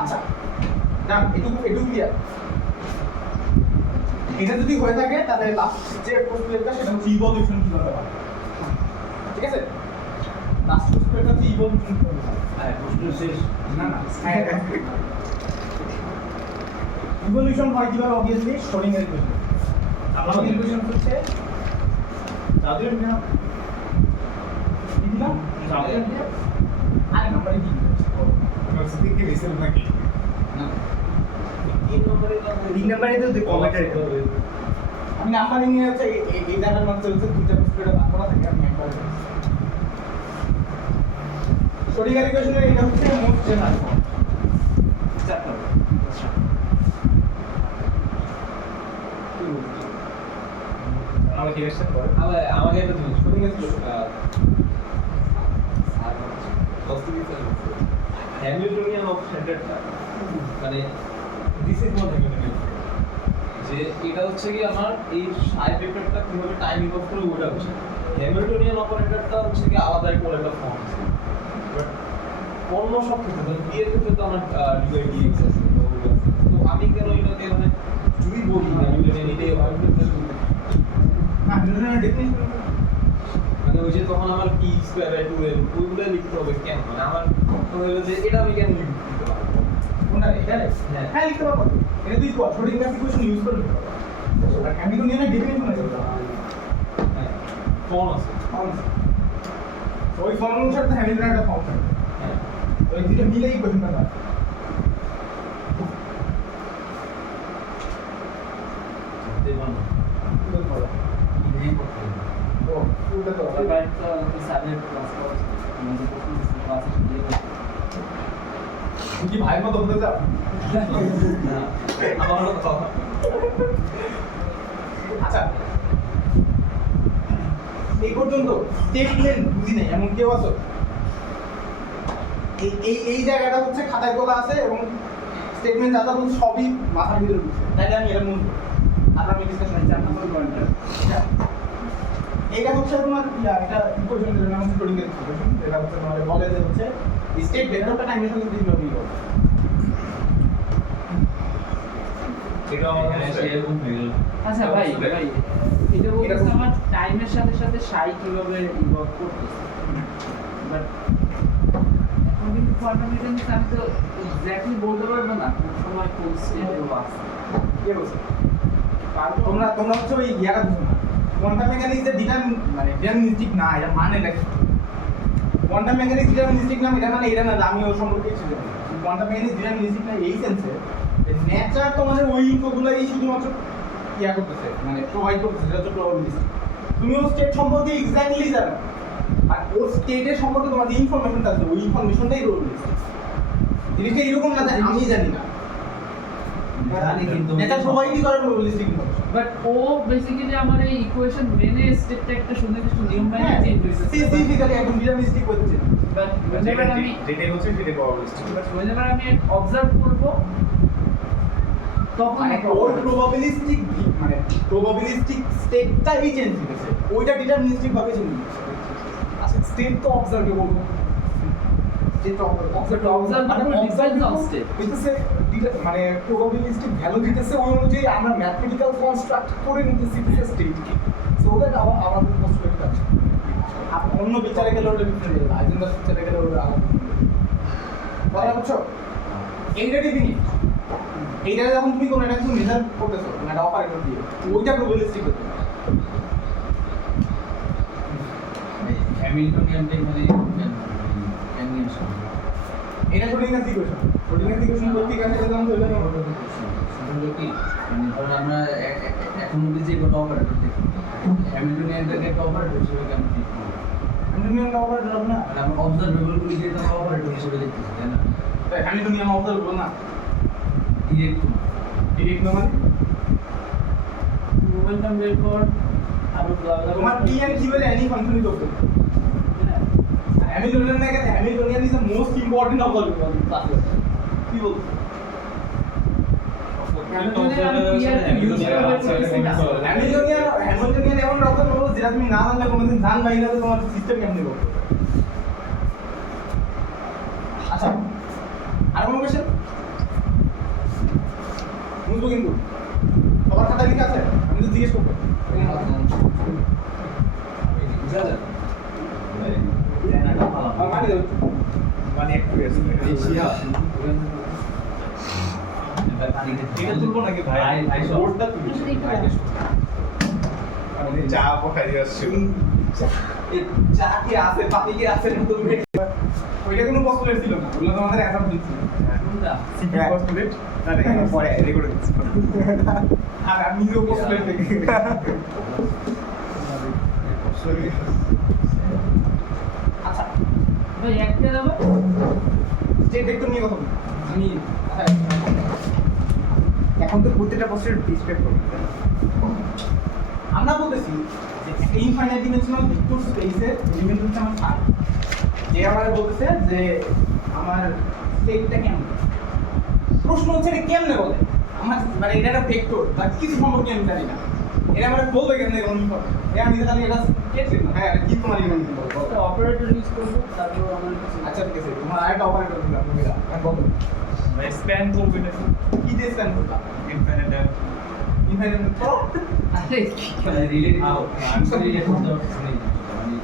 আচ্ছা না এটুকু ক্লিয়ার। এটা যদি হয়ে থাকে তাহলে লাস্ট যে পোস্টুলেটটা সেটা হচ্ছে ইভলিউশন কিভাবে হয়, ঠিক আছে? লাস্ট পোস্টুলেটটা হচ্ছে ইভলিউশন কিভাবে হয়। হ্যাঁ, প্রশ্ন শেষ। না না ইভলিউশন হয় কিভাবে, অবভিয়াসলি স্টোরিং এর ইকুয়েশন। আমাদের ইকুয়েশন হচ্ছে যাদের না দিলাম যাদের আরে নাম্বারে কি সিদ্দিককে রিসেল নাকি না 3 নম্বরে তো কমেন্টার আমি নাম্বারিং নিয়ে হচ্ছে এই জায়গার মধ্যে হচ্ছে দুইটা পুস্তকের ভাগ করা থাকে, আমি একবার স্টোরিং এর ইকুয়েশনের এটা হচ্ছে মোস্ট জেনারেল ফর্ম। চ্যাপ্টার আমাকে রিসেল করে আমাকে একটা জিনিস স্টোরিং এর ইকুয়েশন হ্যামিল্টনিয়ান অপারেটরটা মানে দিস ইজ নট হ্যামিল্টনিয়ান, যে এটা হচ্ছে কি আমার এই সাই ভেক্টরটা কিভাবে টাইম ইনভলভ করে ওটা হচ্ছে হ্যামিল্টনিয়ান অপারেটরটা হচ্ছে কি আলাদা করে একটা ফর্ম আছে, বাট অন্য সব ক্ষেত্রে মানে বি এর ক্ষেত্রে তো আমার ডিভাই ডিএক্স আছে, তো আমি কেন এটাকে মানে যদি বলি হ্যামিল্টনিয়ান এটাই অপারেটর না নিউটনের ডেফিনিশন মানে ওই যে তখন আমার কি স্কয়ার বাই 2 এর ওইগুলো লিখতে হবে কেন, মানে আমার তো হলো যে এটা আমি কেন লিখতে পারবো কোনটা এটা হ্যাঁ। হ্যাঁ লিখতে পারবো, এটা তুই স্টোরিং এর ইকুয়েশন ইউজ করে লিখতে পারবো, আর হ্যামিল্টনিয়ানের ডেফিনিশন আছে হ্যাঁ ফর্ম আছে তো ওই ফর্ম অনুসারে তো হ্যামিল্টনের একটা ফর্ম থাকে, হ্যাঁ ওই দুটো মিলে ইকুয়েশনটা হয়। দেবান ও উল্টে তো হবে। এবার তো স্যারের ক্লাস করছে মানে প্রথম ক্লাসে দিয়ে তুমি কি ভাইয়ের মতো হতে চাও? আমার হলো কথা আচ্ছা এই পর্যন্ত স্টেটমেন্ট বুঝি নাই এমন কেউ আছো? এই জায়গাটা হচ্ছে খাতায় তোলা আছে এবং স্টেটমেন্ট যা যা বলছে সবই মাথার ভিতরে ঢুকছে, তাইলে আমি এটা মনে করি। আর আমি ডিসকাশন 4 নম্বর পয়েন্টটা এইটা হচ্ছে তোমার এটা ইকুয়েশন এর নাম হচ্ছে কোডিং এর ইকুয়েশন। এটা হচ্ছে তোমার বলে যে হচ্ছে স্টেট ভেক্টরটা টাইমের সাথে কিভাবে মিল করে। এটা আমার এরকম হয়ে গেল আচ্ছা ভাই এটা বলতেছে আমার টাইমের সাথে সাথে সাই কিভাবে ইনভলভ করতেছে বাট এখন কিন্তু কোয়ান্টাম মেকানিক্স আমি তো এক্স্যাক্টলি বলতে পারবো না কোন সময় কোন স্টেটে আছে কে বলছে? তোমরা হচ্ছে ওই ইয়াটা বুঝো না। কোয়ান্টাম মেকানিক্স যে মানে ডিটারমিনিস্টিক না, এটা মানে নাকি কোয়ান্টাম মেকানিক্স ডিটারমিনিস্টিক না এটা মানে এটা না যে আমি ওর সম্পর্কে কিছু জানি। কোয়ান্টাম মেকানিক্স ডিটারমিনিস্টিক না এই সেন্সে নেচার তোমাদের ওই ইনফোগুলাই শুধুমাত্র ইয়া করতেছে, মানে প্রোভাইড করতেছে, যেটা হচ্ছে প্রবাবিলিটি। তুমি ওর স্টেট সম্পর্কে এক্স্যাক্টলি জানো, আর ওর স্টেটের সম্পর্কে তোমার যে ইনফরমেশনটা আছে ওই ইনফরমেশনটাই প্রবাবিলিটি। জিনিসটা এরকম না যে আমি জানি না, জানি কিন্তু নেচার প্রোভাইডই করে প্রবাবিলিটি ইনফরমেশন। বাট ও বেসিক্যালি আমার এই ইকুয়েশন মেনে স্টেটটা একটা সুনির্দিষ্ট নিয়ম মেনে চেঞ্জ হইছে স্পেসিফিক্যালি একদম ডিটারমিনিস্টিক হচ্ছে। বাট whenever আমি যেটাই হচ্ছে সেটাই প্রবাবিলিস্টিক। whenever আমি অবজার্ভ করব তখন মানে ওর প্রবাবিলিস্টিক মানে প্রবাবিলিস্টিক স্টেটটাই চেঞ্জ হয়েছে, ওইটা ডিটারমিনিস্টিক ভাবে চেঞ্জ হয়েছে। আচ্ছা স্টেট তো অবজার্ভেবল, স্টেট অবজার্ভ মানে ডিপেন্ডস অন স্টেট হইতেছে মানে প্রবাবিলিস্টিক ভ্যালু দিতেছে ওই অনুযায়ী আমরা ম্যাথমেটিক্যাল কনস্ট্রাক্ট করে নিতেছি স্টেট কে। সো দ্যাট আমাদের পোস্টলেট আছে। আর অন্য বিচারে গেলে ওটা ডিফারেন্ট হয়ে যাবে, আইজেনবার্গ বিচারে গেলে ওটা আলাদা কথা বুঝছো? এইটা ডিফিনিট, এইটা যখন তুমি কোনো একটা কিছু মেজার করতেছো মানে একটা অপারেটর দিয়ে, ওইটা প্রবাবিলিস্টিক হতে হবে। হ্যামিল্টনিয়ানটাই মানে কনভেনশন এটা শোডিঙ্গার ইকুয়েশন, শোডিঙ্গার ইকুয়েশন করতে গেলে যেমন হইলো না আসলে কি মানে ধরো আমরা এখন অব্দি যে কত অপারেটর দেখি হ্যামিল্টনিয়ানটাকে একটা অপারেটর হিসেবে কেন ঠিক করি? হ্যামিল্টনিয়ান অপারেটর হবে না, মানে আমরা অবজারভেবল গুলি দিয়ে তো অপারেটর হিসেবে দেখতেছি তাই না? হ্যামিল্টনিয়ান অবজার্ভেবল না, ডিরেক্ট ডিরেক্ট না মানে মোমেন্টাম বের কর আরো ব্লা তোমার পি এন্ড কিউ এর এনি ফাংশনই করতে হবে। Hamiltonian is the most important observable class. কি বলছো? হ্যামিল্টনিয়ান এমন অবজারভেবল যেটা তুমি না জানলে কোনোদিন জানবাই না যে তোমার সিস্টেম কেমনে করবে। আচ্ছা আর কোনো কোশ্চেন? বুঝবো কিন্তু সবার খাতা লিখে আছে, আমি তো জিজ্ঞেস করবো। বুঝা যায় আমার মানি দেবো মানে একটু আছে এটা তুলবো নাকি ভাই? ভাই বোর্ডটা তুলি মানে চা পকাই যাচ্ছে। এই চা কি আছে পানি কি আছে না তুমি ওইটা কোনো পসিবল ছিল না, ওগুলো তো আমাদের অ্যাসাম দিচ্ছিল। সিম্পল পস্টুলেট না না পরে রেকর্ড দিচ্ছি। আর আমি নিজেও পসিবল দেখি। আচ্ছা ভাই একটা দাও যে দেখতে নিয়ে কথা বলি আমি। আচ্ছা এখন তো প্রত্যেকটা পোস্টের ডিসক্রাইব করব। আমরা বলতেছি যে একটা ইনফাইনাইট ডিমেনশনাল ভেক্টর স্পেসের এলিমেন্ট হচ্ছে আমার সাই, যে আমাদের বলতেছে যে আমার স্টেটটা কেমন। প্রশ্ন হচ্ছে এটা কেমনে বলে, আমার মানে এটা একটা ভেক্টর বা কিছু সম্পর্কে আমি জানি না, এটা আমার বলবে কেমনে কোন ইনফরমেশন, এটা আমি খালি এটা কেটে না। হ্যাঁ কি তোমার ইনফরমেশন বলবো? একটা অপারেটর ইউজ করব তারপর আমার কিছু আচ্ছা ঠিক আছে, তোমার আরেকটা অপারেটর দিলাম তুমি এটা বলো ভাই স্প্যান করবে না কি দিয়ে স্প্যান করবা? ইনফাইনাইট ইনফাইনাইট করো আরে কি মানে রিলেটেড আনসার রিলেটেড করতে পারছি না মানে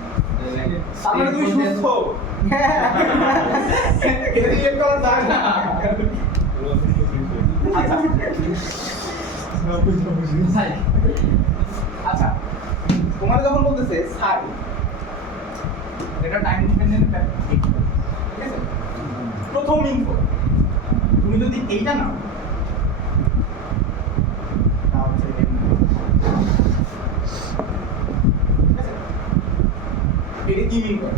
তাহলে তুমি সুস্থ। হ্যাঁ এটা রিয়েক্ট করা যায় না। আচ্ছা ভাই আচ্ছা তোমার যখন বলতেছে সাই এটা টাইম ডিপেন্ডেন্ট ফ্যাক্টর, ঠিক আছে? প্রথম ইনফো তুমি যদি এইটা নাও তা হচ্ছে ঠিক আছে? এটা কি মিন করে?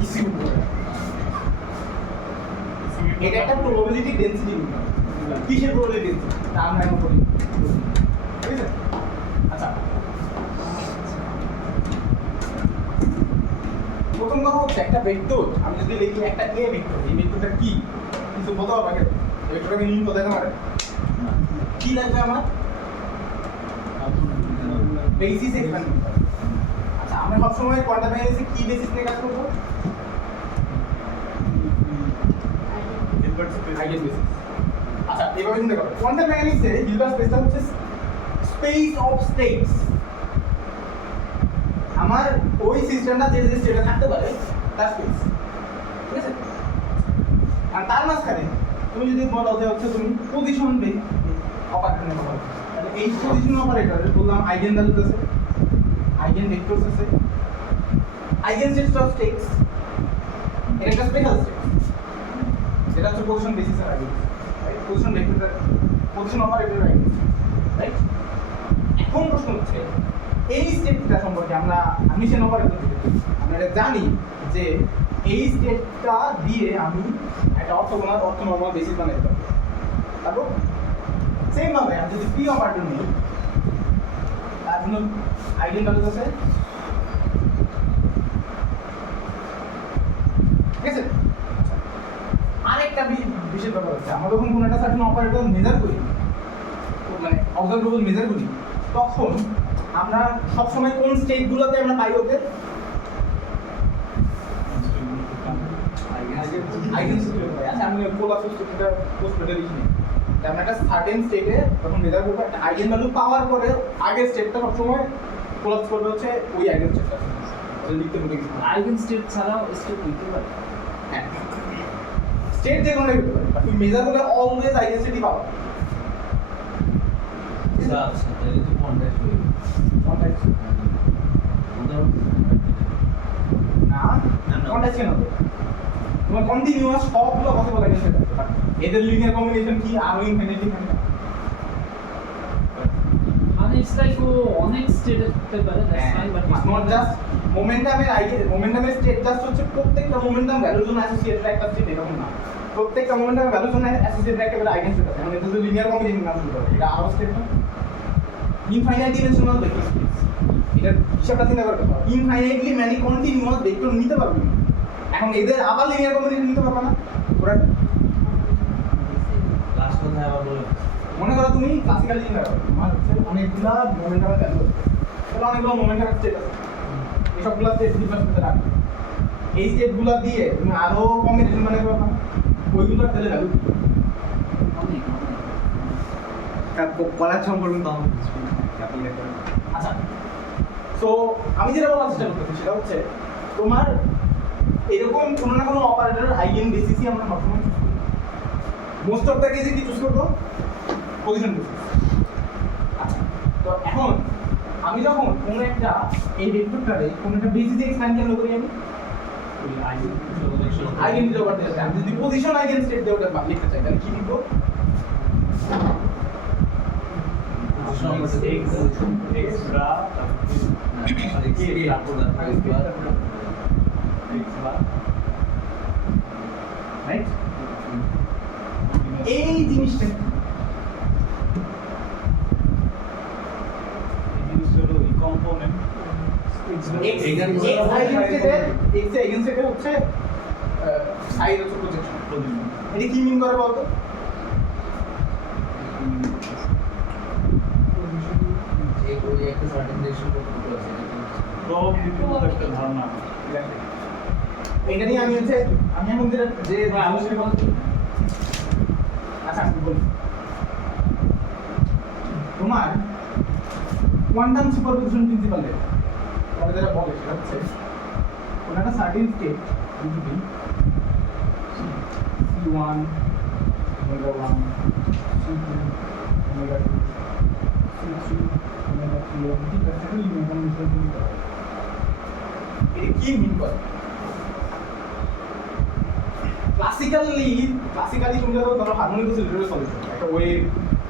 কিছুই বুঝতে পারি না। এটা একটা প্রবাবিলিটি ডেনসিটি মিন করে। কিসের প্রবাবিলিটি ডেনসিটি? তা আমরা এখন করি। ঠিক আছে? আচ্ছা। প্রথম কথা হচ্ছে একটা ভেক্টর আমি যদি লিখি একটা এ ভেক্টর, এই ভেক্টরটা কি কিছু বলতে পারবে আগে? এই ভেক্টরটাকে মিন করতে পারে কি লাগবে আমার? বেসিস এক্সপ্যান্ড করতে হবে। আচ্ছা আমরা সবসময় কোয়ান্টাম মেকানিক্সে কি বেসিস নিয়ে কাজ করবো? Eigen basis. আচ্ছা এভাবে চিন্তা করো, কোয়ান্টাম মেকানিক্সে হিলবার্ট স্পেসটা হচ্ছে স্পেস অফ স্টেটস। আমার ওই সিস্টেমটা যে যে স্টেটে থাকতে পারে তার স্পেস, ঠিক আছে? আর তার মাঝখানে তুমি যদি বলো যে হচ্ছে তুমি পজিশন অপারেটরের কথা বলছো, তাহলে এই পজিশন অপারেটরে বললাম আইগেন ভ্যালুজ আছে, আইগেন ভেক্টরস আছে, আইগেন সেটস অফ স্টেটস। এটা একটা স্পেশাল স্টেট, যেটা হচ্ছে পজিশন বেসিসের আইগেন, রাইট? পজিশন ভেক্টরের পজিশন অপারেটরের আইগেন, রাইট? এখন প্রশ্ন হচ্ছে এই স্টেটটা সম্পর্কে আমরা মিশন অপারেটর আমরা এটা জানি যে এই স্টেটটা দিয়ে আমি একটা অর্থনর্মাল বেসিস বানাতে পারবো। তারপর সেম ভাবে আমি যদি পি অপারেটর নিই, তার জন্য আইগেন ভ্যালুজ আছে, ঠিক আছে? আরেকটা বিশেষ ব্যাপার হচ্ছে, আমরা যখন কোনো একটা সার্টেন অপারেটর মেজার করি, মানে অবজারভেবল মেজার করি, তখন আমরা সবসময় কোন স্টেটগুলোতে আমরা পাই ওকে? আইগেন স্টেটে পাই। আচ্ছা আমি পোলার স্টেটটা পোস্টে লিখিনি। আমরা একটা সার্টেন স্টেটে যখন মেজার করবো, একটা আইগেন ভ্যালু পাওয়ার পরে আগের স্টেটটা সবসময় কোলাপস করবে হচ্ছে ওই আইগেন স্টেটটা। এটা লিখতে ভুলে গেছি। আইগেন স্টেট ছাড়াও স্টেট হইতে পারে। হ্যাঁ, স্টেট যে কোনো হতে পারে, বাট তুমি মেজার করলে অলওয়েজ আইগেন স্টেটই পাবে। আচ্ছা তাহলে তো কন্টাক্ট হয়ে গেল। না কোনটা চেন হবে? তোমার কন্টিনিউয়াস সবগুলো পসিবল আইগেন স্টেট আছে, বাট এদের লিনিয়ার কম্বিনেশন কি আরো ইনফিনিটলি থাকে না? মানে ইটস লাইক ও অনেক স্টেটে থাকতে পারে, that's fine, but it's not just মোমেন্টামের স্টেট জাস্ট হচ্ছে প্রত্যেকটা মোমেন্টাম ভ্যালুর জন্য অ্যাসোসিয়েটেড একটা স্টেট, এরকম না। প্রত্যেকটা মোমেন্টাম ভ্যালুর জন্য অ্যাসোসিয়েটেড একটা আইগেন স্টেট আছে। মানে এটা যদি লিনিয়ার কম্বিনেশন না শুরু করে, এটা আরো স্টেট না? ইনফাইনাইট ডিমেনশনাল ভেক্টর স্পেস, এটা হিসাবটা চিন্তা করতে পারো। ইনফাইনাইটলি মানে কন্টিনিউয়াস ভেক্টর নিতে পারবে না। এখন এদের আবার লিনিয়ার কম্বিনেশন নিতে পারবে না। ওরা লাস্ট কথা আবার বলে মনে করো তুমি ক্লাসিক্যাল চিন্তা করো, তোমার হচ্ছে অনেকগুলা মোমেন্টামের ভ্যালু আছে, তাহলে অনেকগুলো মোমেন্টামের স্টেট আছে, এইসবগুলো স্টেট ডিফারেন্স করতে রাখবে। এই স্টেটগুলো দিয়ে তুমি আরো কম্বিনেশন বানাতে পারবে না, ওইগুলোর তাহলে ভ্যালু অনেক কলার সম্পর্কে তো আমার বুঝবি না। আপনি এটা করেন। আচ্ছা। সো আমি যেটা বলার চেষ্টা করতেছি সেটা হচ্ছে তোমার এরকম কোনো না কোনো অপারেটরের আইগেন বেসিসই আমরা সবসময় চুজ করি। মোস্ট অফ দ্য কেসে কি চুজ করবো? Position basis. আচ্ছা, তো এখন আমি যখন কোনো একটা এই ভেক্টরটারে কোনো একটা বেসিসে এক্সপ্যান্ড কেন করি আমি? আইগেন দিতে পারতে চাই। আমি যদি পজিশন আইগেন স্টেট দিয়ে ওটা লিখতে চাই তাহলে কি লিখবো? রাইট? এই জিনিসটা হচ্ছে সাইড হচ্ছে প্রজেকশন। এটা কি মিন করে বলতো? যে ওই একটা সার্টেন ডিরেকশন করতে আছে এটা নিয়ে আমি এখন যে আলোচনা করছি। আচ্ছা আমি বলি, তোমার কোয়ান্টাম সুপারপজিশন প্রিন্সিপালে তারা যেটা বলে সেটা হচ্ছে কোনো একটা সার্টেন স্টেট যদি C1 omega 1 C2 omega 2 C3 omega 3 ঠিক আছে, লিনিয়ার কম্বিনেশন নিতে হবে। এটা কি মিন করে? তো ক্লাসিক্যালি তুমি ধরো হারমোনিক অসিলেটরের সলিউশন একটা ওয়েভ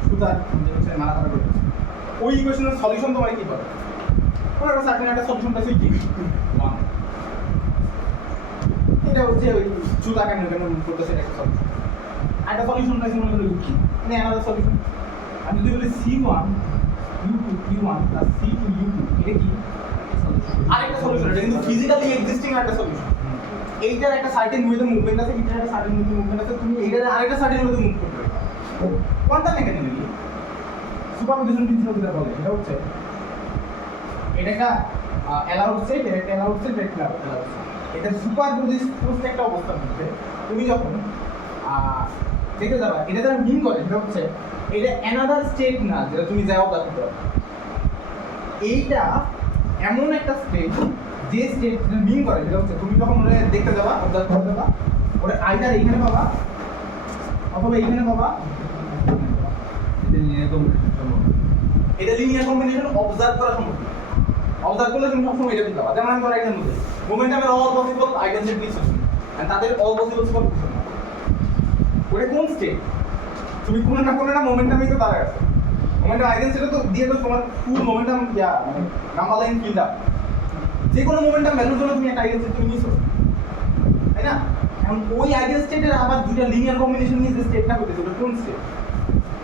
সুতার হচ্ছে নাড়াচাড়া করতেছে ওই ইকুয়েশনের সলিউশন তোমার কি পাবে কোনো একটা সার্টেন একটা সলিউশন পাইছে কি ওয়ান এটা হচ্ছে ওই সুতা কেন কেন করতেছে এটা একটা সলিউশন একটা সলিউশন পাইছে মনে করো কি মানে আলাদা সলিউশন আমি যদি বলি C1 U2 P1 plus C2 U2 এটা কি আরেকটা সলিউশন এটা কিন্তু ফিজিক্যালি এক্সিস্টিং একটা সলিউশন এইটার একটা সার্টেন ওয়েতে মুভমেন্ট আছে এইটার একটা সার্টেন ওয়েতে মুভমেন্ট আছে তুমি এইটার আরেকটা সার্টেন ওয়েতে মুভ করতে পারবে কোয়ান্টাম মেকানিক্যালি সুপারপজিশন প্রিন্সিপাল যেটা বলে এটা হচ্ছে এটা একটা অ্যালাউড সেট এটা একটা অ্যালাউড সেট একটা অ্যালাউড এটা সুপারপজিশন একটা অবস্থার মধ্যে তুমি যখন দেখতে যাবা এটা যারা মিন করে সেটা হচ্ছে এটা অ্যানাদার স্টেট না যেটা তুমি যাও তা করতে পারো এইটা এমন একটা স্টেট যে স্টেট মিন করে সেটা হচ্ছে তুমি যখন ওরা দেখতে যাবা অবজার্ভ করতে যাবা ওরা আইদার এইখানে পাবা অথবা এইখানে পাবা এটা লিনিয়ার কম্বিনেশন অবজার্ভ করা সম্ভব অবজার্ভ করলে তুমি সবসময় এটা পাবা যেমন আমি তোমার এক্সাম্পল দিই মোমেন্টামের all possible identity decision and তাদের অল পসিবল সুপারপজিশন ওটা কোন স্টেট তুমি কোনো না মোমেন্টামই তো তারা আছে মোমেন্টাম আইডেন্টিটি তো দিয়ে তো তোমার ফুল মোমেন্টাম মানে নাম্বার লাইন ফিল আপ যে কোনো মোমেন্টাম ভ্যালুর জন্য তুমি একটা আইডেন্টিটি তুমি নিছো তাই না এখন ওই আইডেল স্টেটের আবার দুটো লিনিয়ার কম্বিনেশন নিয়ে যে স্টেটটা হতেছে ওটা কোন স্টেট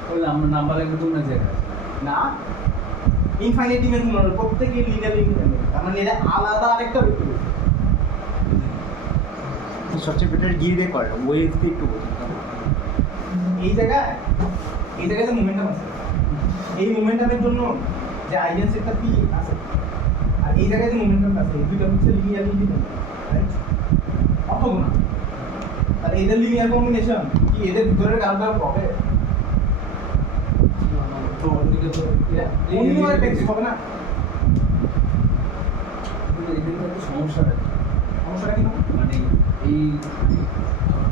বলে আমরা নাম্বার লাইন তো না জায়গা না ইনফাইনাইট ডিমেনশনাল প্রত্যেকই লিনিয়ার ইন্ডিপেন্ডেন্ট তার মানে এটা আলাদা আরেকটা ভেক্টর সবচেয়ে বেটার গিয়ে দিয়ে করে ওয়েভ দিয়ে একটু বোঝাতে এই জায়গায় যে মোমেন্টাম আছে এই মোমেন্টামের জন্য যে আইডেল সেটটা পি আছে আর এই জায়গায় যে মোমেন্টাম আছে এই দুটো হচ্ছে লিনিয়ার ইন্ডিপেন্ডেন্ট রাইট অর্থগোনাল আর এদের লিনিয়ার কম্বিনেশন কি এদের ভিতরের কারণটা হবে তো অন্যদিকে তো অন্য একটা টেক্সট হবে না এখানে একটা সমস্যা আছে সমস্যাটা কি মানে এই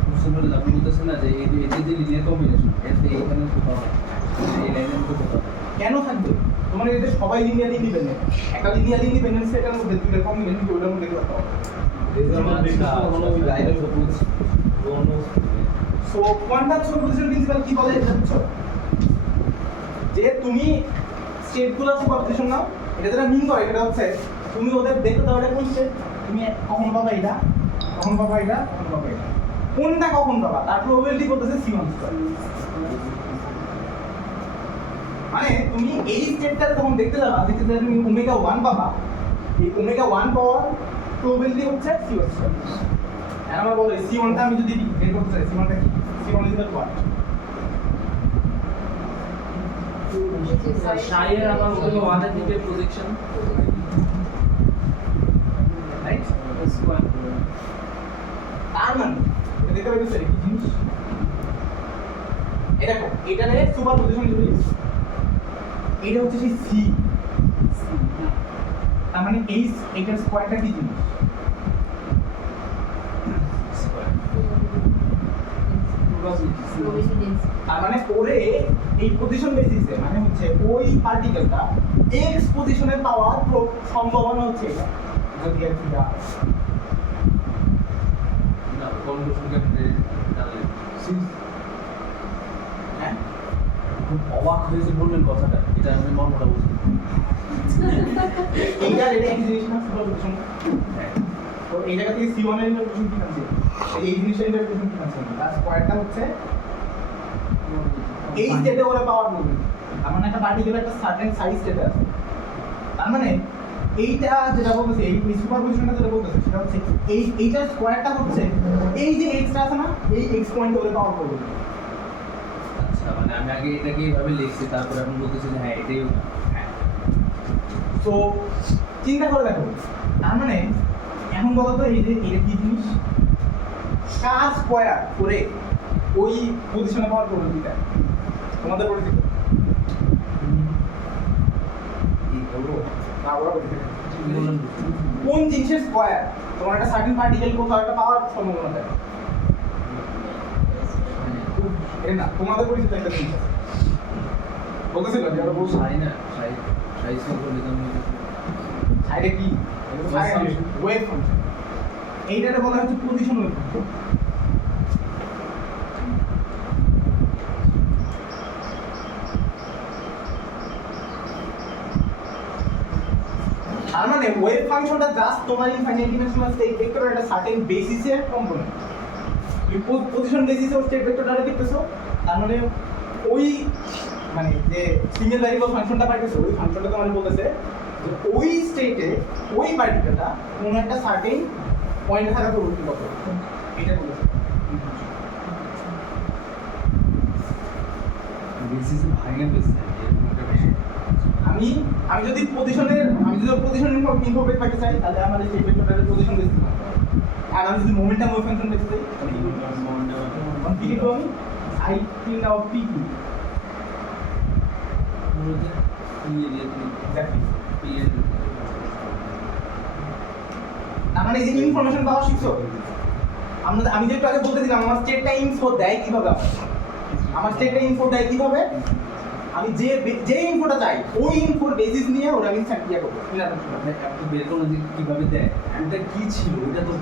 কোশ্চেন হলে আপনি বলতেছেন না যে এই যে লিনিয়ার কম্বিনেশন এতে এখানে কোথাও এই লাইনের তো কোথাও কেন থাকবে তোমার এদের সবাই লিনিয়ার ইন্ডিপেন্ডেন্ট একটা লিনিয়ার ইন্ডিপেন্ডেন্স সেটার মধ্যে দুটো কম্বিনেশন কি ওটার মধ্যে করতে হবে সো কোয়ান্টাম সুপারপজিশন প্রিন্সিপাল কি বলে এটা বুঝছো যে তুমি স্টেটগুলো সুপারপজিশন নাও এটা যেটা মিন করে এটা হচ্ছে তুমি ওদের দেখতে দাও এটা কোন স্টেট তুমি কখন পাবা এটা কখন পাবা এটা কখন পাবা এটা কোনটা কখন পাবা তার প্রবাবিলিটি করতেছে C1 স্কয়ার মানে তুমি এই স্টেটটা যখন দেখতে যাবা তুমি ওমেগা 1 পাবা এই ওমেগা 1 পাওয়ার প্রবাবিলিটি হচ্ছে C1 স্কয়ার আর আমরা বলি C1 টা আমি যদি বের করতে চাই C1 টা কি C1 is equal to what শায়ের আবার ওগুলো ওয়ানের দিকে প্রজেকশন রাইট তার মানে এটা দেখতে পাচ্ছেন কি জিনিস এটা দেখো এটারে সুপারপজিশন যদি এটা হচ্ছে সেই C তার মানে এই এটার স্কয়ারটা কি জিনিস আর মানে ওরে এই পজিশন বেসিসে মানে হচ্ছে ওই পার্টিকেলটা x পজিশনে পাওয়ার সম্ভাবনা হচ্ছে এটা যদি আর কি না কনক্লুশন কেটে তাহলে হ্যাঁ খুব অবাক হয়েছে বললেন কথাটা এটা আমি মর্মটা বুঝি এইটা এটা কি জিনিস না সুপারপজিশন তো এই জায়গা থেকে C1 এর ইন্টারপ্রিটেশন কি আছে এই জিনিসের ইন্টারপ্রিটেশন কি আছে তার স্কয়ারটা হচ্ছে এই স্টেটে ওরা পাওয়ার নেবে তার মানে একটা পার্টিকেল একটা সার্টেন সাইজ স্টেটে আছে তার মানে এইটা যেটা বলতেছে এই সুপারপজিশনটা যেটা বলতেছে সেটা হচ্ছে এইটার স্কয়ারটা হচ্ছে এই যে x টা আছে না এই x পয়েন্টে ওরা পাওয়ার করবে আচ্ছা মানে আমি আগে এটাকে এইভাবে লিখছি তারপর এখন বলতেছি যে হ্যাঁ এটাই ওটা তো চিন্তা করে দেখো তার মানে এখন বলো তো এই যে এটা কি জিনিস কার স্কয়ার করে ওই পজিশনে পাওয়ার প্রবলেমটা তোমাদের পরিচিত এই বলবো না ওরা পরিচিত কোন জিনিসের স্কয়ার তোমার একটা সার্টেন পার্টিকেল কোথাও একটা পাওয়ার সম্ভাবনা দেয় এটা না তোমাদের পরিচিত একটা জিনিস আছে বলতেছিল যে ওরা বলছো সাই না সাই সাই সিম্পলিজম সাইডে কি ওয়েভ ফাংশন এইটারে বলা হচ্ছে পজিশন ওয়েভ ফাংশন তার মানে ওয়েভ ফাংশনটা জাস্ট তোমার ইনফাইনাইট ডিমেনশনাল স্টেট ভেক্টরের একটা সার্টেন বেসিসের কম্পোনেন্ট। তুমি পজিশন বেসিসে ওই স্টেট ভেক্টরটা দেখতেছো, তার মানে ওই মানে যে সিঙ্গেল ভ্যারিয়েবল ফাংশনটা পাইতেছো, ওই ফাংশনটা তোমার বলতেছে যে ওই স্টেটে ওই পার্টিকেলটা কোনো একটা সার্টেন পয়েন্টে থাকা প্রবৃত্তি কত, এটা বলেছে। বেসিসে ভাঙে ফেলছে এরকম একটা বিষয়। আমি যদি পজিশন ইনফো পেতে চাই, তাহলে আমার এই স্টেট ভেক্টরের পজিশন বেসিস মানতে হবে। আর আমি যদি মোমেন্টাম ওয়েভ ফাংশন পেতে চাই, তাহলে কি লিখবো আমি? আই তিন নাও পি কিউ এক্স্যাক্টলি। তার মানে এই যে ইনফরমেশন পাওয়া শিখছো, আমি যে একটু আগে বলতেছিলাম আমার স্টেটটা ইনফো দেয় কিভাবে, আমার স্টেটটা ইনফো দেয় কিভাবে, আমি যে ইনফোটা চাই ওই ইনফোর বেসিস নিয়ে ওরা আমি ইয়া করবো। আপনি বের করো যে কিভাবে দেয়, ওটা কি ছিল, ওটা তো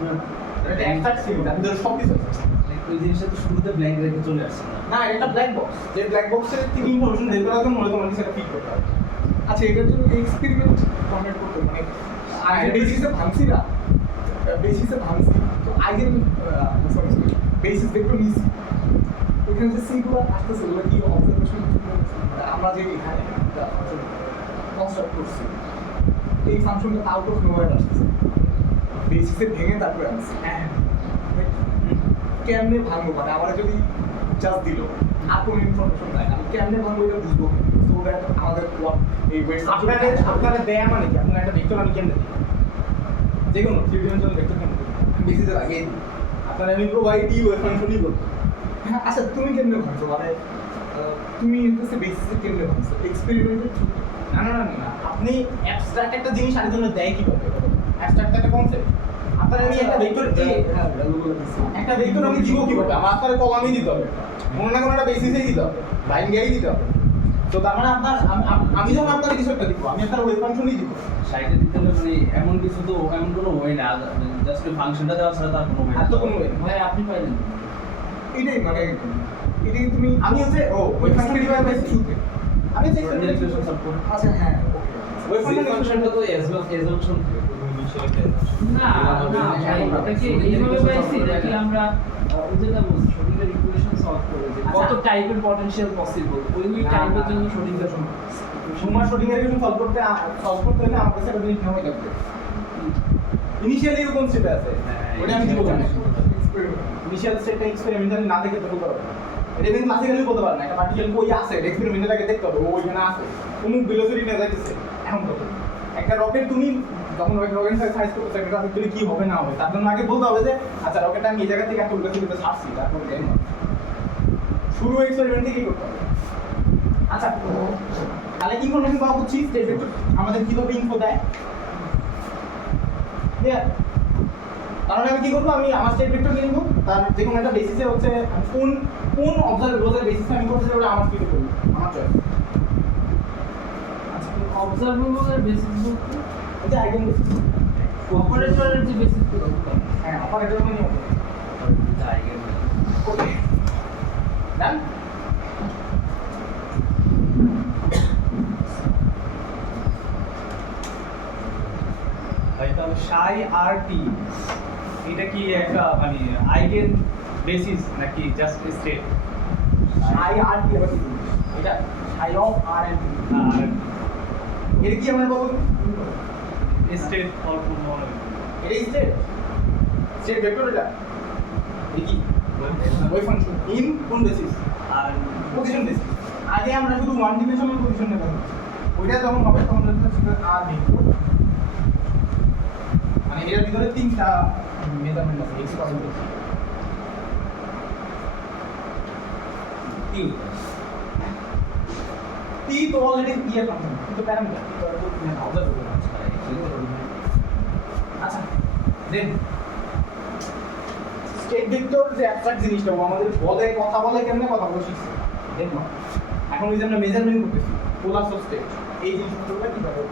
এটা অ্যাবস্ট্রাক্ট ছিল, তার ভিতরে সব কিছু আছে। ওই জিনিসটা তো শুরুতে ব্ল্যাঙ্ক রেখে চলে আসছে না। না, এটা ব্ল্যাক বক্স, যে ব্ল্যাক বক্সের থেকে ইনফরমেশন বের করার জন্য তোমার কিছু একটা ফিট করতে হবে। আচ্ছা, এটার জন্য এক্সপেরিমেন্ট কন্ডাক্ট করতে হবে, মানে বেসিসে ভাঙছি না, বেসিসে ভাঙছি তো আইগেন সরি বেসিস ভেক্টর নিছি, ওইখানে যে সিগুলো আসতেছে ওগুলো কি অবজারভেশন, আমরা যে এখানে কনস্ট্রাক্ট করছি এই ফাংশনটা আউট অফ নোয়ার আসতেছে, বেসিসে ভেঙে তারপরে আসছে। হ্যাঁ, কেমনে ভাঙবো, মানে আমার যদি জাস্ট দিল আর কোনো ইনফরমেশন নাই, আমি কেমনে ভাঙবো এটা বুঝবো, সো দ্যাট আমাদের এই আপনারা দেয়া মানে কি, আপনারা একটা ভেক্টর আমি কেমনে দিই, যে কোনো থ্রি ডিমেনশনাল ভেক্টর কেমনে দিই, বেসিসে লাগিয়ে দিই, আপনারা আমি প্রোভাইড ইউ ওয়েভ ফাংশনই করবো। হ্যাঁ, আচ্ছা তুমি কেমনে ভাঙছো, মানে তুমি ইন্টারেস্টে বেসিসে কেমনে ভাঙছো এক্সপেরিমেন্টের থ্রু? না, আপনি অ্যাবস্ট্রাক্ট একটা জিনিস আরেকজনের দেয় কিভাবে, অ্যাবস্ট্রাক্ট একটা কনসেপ্ট। আপনারা আমি একটা ভেক্টর একটা ভেক্টর আমি দিব কিভাবে, আমার আপনার কলামই দিতে হবে, কোনো না কোনো একটা বেসিসেই দিতে হবে, লাইন দিয়েই দিতে হবে। তো তার মানে আমি যখন আপনার কিছু একটা দিব, আমি আপনার ওয়েভ ফাংশনই দিব। সাইডে দিতে হলে মানে এমন কিছু তো এমন কোনো ওয়ে না, জাস্ট ফাংশনটা দেওয়া ছাড়া তার কোনো ওয়ে আর তো কোনো way নেই। ভাই আপনি পাইলেন এটাই মানে এটাই তুমি আমি হচ্ছে ওয়েভ ফাংশন কিভাবে পাইছি, আমি চেক করে ইকুয়েশন সলভ করব। আচ্ছা হ্যাঁ ওয়েভ ফাংশনটা ফাংশনটা তো অ্যাসাম্পশন না ভাই ওটাকে এইভাবে পাইছি নাকি আমরা ওদেরটা বলছি শরীরের ইকুয়েশন সলভ করে যে কত টাইপের পটেনশিয়াল পসিবল ওই টাইপের জন্য শরীরটা তোমার শুটিং এর কিছু সলভ করতে হলে আমার কাছে একটা জিনিস নেওয়া লাগবে। ইনিশিয়ালি এরকম স্টেপ আছে, ওটা আমি দিব না। ইনিশিয়াল স্টেপটা এক্সপেরিমেন্টাল না দেখে তো বলতে পারবো না। এটা কিন্তু ক্লাসিক্যালি বলতে পারবো না, একটা পার্টিকেল কই আছে এক্সপেরিমেন্টাল আগে দেখতে হবে, ও ওইখানে আছে, কোন ভেলোসিটি নিয়ে যাইতেছে এখন কত। একটা রকেট তুমি যখন রকেট সাইজ করতে একটা অ্যাকচুয়ালি কি হবে না হবে তার জন্য আগে বলতে হবে যে আচ্ছা রকেটটা আমি এই জায়গা থেকে এত ভেলোসিটিতে ছাড়ছি, তারপর যাই না, শুরু এক্সপেরিমেন্ট থেকেই করতে হবে। আচ্ছা, তাহলে ইনফরমেশন পাওয়া হচ্ছে স্টেট ভেক্টর আমাদের কিভাবে ইনফো দেয়, ক্লিয়ার? তাহলে আমি কি করবো, আমি আমার স্টেট ভেক্টর নিব, তার যে কোনো একটা বেসিসে হচ্ছে কোন অবজারভেবলের বেসিসে আমি করতে চাই ওটা আমার ফিটে করবো, আমার চয়েস। আচ্ছা অবজারভেবলের বেসিস বলতে এটা আইগেন বেসিস, অপারেটরের যে বেসিস গুলো হ্যাঁ অপারেটর মানে ওকে ডান। ভাই তাহলে সাই আর টি এটা কি একটা মানে আইগেন বেসিস নাকি জাস্ট স্টেট? আই আর কি হবে, এটা আই অফ আর এন্ড আর এটা কি আমরা বলবো, স্টেট অল্প মনে এটা স্টেট ভেক্টর, এটা কি ওই ফাংশন ইন কোন বেসিস, আর পজিশন বেসিস। আগে আমরা শুধু ওয়ান ডিমেনশনাল পজিশন নেব, ওইটা যখন হবে তখন হচ্ছে আর ভেক্টর, মানে এর ভিতরে তিনটা মেজারমেন্ট আছে, এক্স পসিবল টি তো অলরেডি ইয়ার ফাংশন কিন্তু প্যারামিটার তো অবজার্ভ করতে আচ্ছা দেন স্টেট ভেক্টর যে অ্যাবস্ট্রাক্ট জিনিসটা ও আমাদের বলে কথা বলে কেমনে কথা বলে শিখছে দেখো। এখন ওই যে আমরা মেজারমেন্ট করতেছি পোলার অফ স্টেট, এই জিনিসগুলো কিভাবে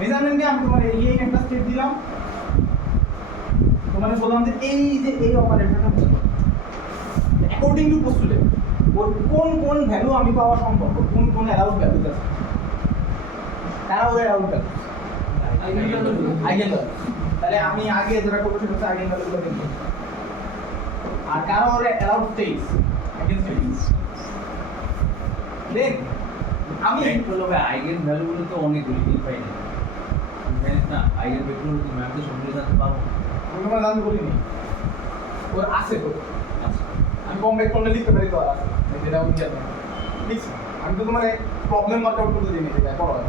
মেজারমেন্টে আমি তোমার এই একটা স্টেপ দিলাম, তোমার বললাম যে এই যে এই অপারেটরটা বুঝো, এখন অ্যাকর্ডিং টু পোস্টুলেট ওর কোন কোন ভ্যালু আমি পাওয়া সম্ভব, ওর কোন কোন অ্যালাউড ভ্যালু আছে, তারা ওর অ্যালাউড ভ্যালু আইগেন ভ্যালু। তাহলে আমি আগে যেটা করবো সেটা হচ্ছে আইগেন ভ্যালুগুলো দেখব, আর কারো ওর অ্যালাউড স্টেটস আইগেন স্টেটস। দেন আমি তবে আইগেন ভ্যালুগুলো তো অনেকগুলি ইনফাইনাইট, জানিস না আইগেন ভেক্টর তো ম্যাথে সবগুলো জানতে পারবো না। তোমার জানতে বলিনি, ওর আছে তো, আচ্ছা আমি কম ব্যাক করলে লিখতে পারি তো, আর আছে যেটা আমি জানি লিখছি। আমি তো তোমার প্রবলেম ওয়ার্কআউট করতে দিই এটা পড়া হয়,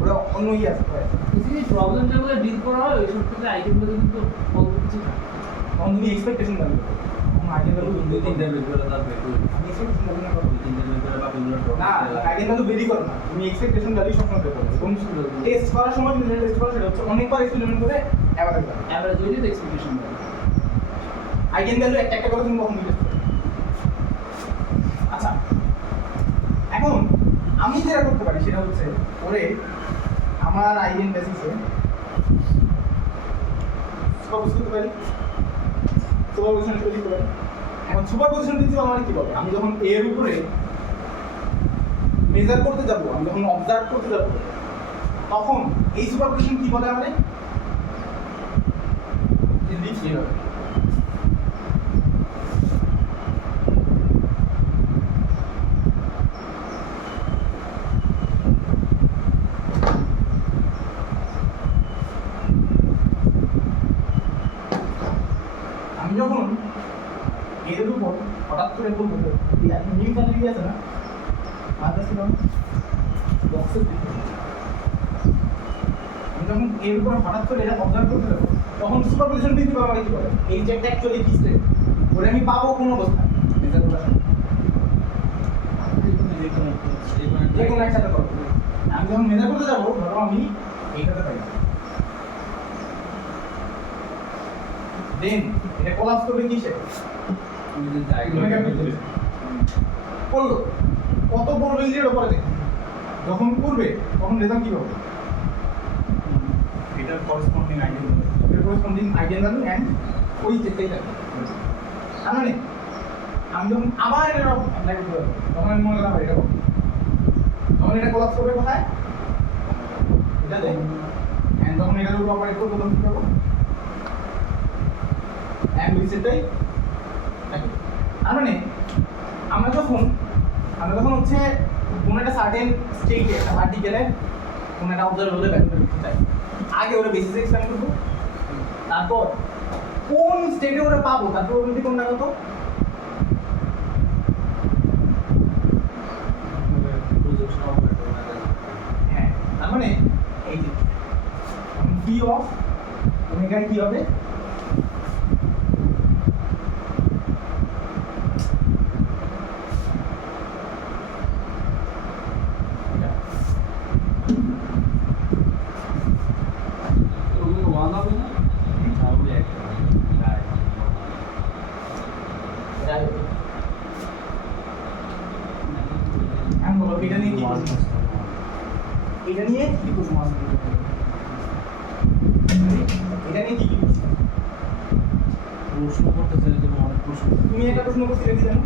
ওরা অন্য ইয়ে আছে বেসিক্যালি প্রবলেম যেগুলো ডিল করা হয় ওই সব থেকে আইটেম গুলো কিন্তু অল্প কিছু থাকে। তখন তুমি এক্সপেকটেশন ভ্যালু করো, তখন আইগেন ভ্যালু দুই তিনটা ভেক্টর তার ভেক্টর আমি এক্সপেকটেশন ভ্যালু না করো, দুই তিনটা ভেক্টর বা বিভিন্ন না আইগেন ভ্যালু বেরি করো না, তুমি এক্সপেকটেশন ভ্যালু সবসময় বের করো। এবং টেস্ট করার সময় তুমি টেস্ট করো সেটা হচ্ছে অনেকবার এক্সপেরিমেন্ট করে অ্যাভারেজ ভ্যালু, এভারেজ হইলে তো এক্সপেকটেশন হয়। আইগেন ভ্যালু একটা একটা করে তুমি কখন টেস্ট করো। আচ্ছা এখন আমি যেটা করতে পারি সেটা হচ্ছে ওরে আমার আইগেন বেসিসে সুপারপোজ করতে পারি, সুপারপোজিশন হিসেবে লিখতে পারি। এখন সুপারপোজিশন প্রিন্সিপাল মানে কি বলে, আমি যখন এর উপরে মেজার করতে যাব, আমি যখন অবজার্ভ করতে যাব, তখন এই সুপারপোজিশন কি বলে আমাদের লিখি হবে। আমি যখন এর উপর হঠাৎ করে বলবো নিউ ক্যাটাগরি আছে না মাদ্রাস ছিল বক্সের দিকে, আমি যখন এর উপর হঠাৎ করে এটা অবজার্ভ করতে যাবো, তখন সুপারপোজিশন প্রিন্সিপাল আমাকে কি বলে, এই চেকটা অ্যাকচুয়ালি কি স্টেট ওরে আমি পাবো কোন অবস্থায় মেজার করার সময়, যে কোনো একসাথে করবো। আমি যখন মেজার করতে যাবো ধরো আমি এইটাতে পাই, দেন এটা কোলাপস করবে কিসে, করলো কত প্রবাবিলিটির উপরে দেখো, যখন করবে তখন রেজাল্ট কি হবে, এটার করেসপন্ডিং আইগেন ভ্যালু, এটার করেসপন্ডিং আইগেন ভ্যালু এন্ড ওই যেটাই থাকবে। তার মানে আমি যখন আবার এটা অ্যাপ্লাই করতে যাবো, তখন আমি মনে করলাম এটা করবো, তখন এটা কোলাপস করবে কোথায়, এটা দেখ, এন্ড যখন এটার উপর অপারেট করবো তখন কি করবো, এন্ড ওই সেটাই থাকবে। তার মানে আমরা যখন হচ্ছে কোনো একটা সার্টেন স্টেটে একটা পার্টিকেলে কোনো একটা অবজারভেবল ভ্যালু লিখতে চাই, আগে ওরা বেসিস এক্সপ্লেন করবো, তারপর কোন স্টেটে ওরা পাবো তার প্রবাবিলিটি কোনটা কত, হ্যাঁ তার মানে এই যে পি অফ ওমেগায় কি হবে, আমি বলো এটা নিয়ে কি করবো, এটা নিয়ে কি করবো, এটা নিয়ে কি করবো, প্রশ্ন করতে চাইলে তো অনেক প্রশ্ন তুমি একটা প্রশ্ন করতে রেডি জানো,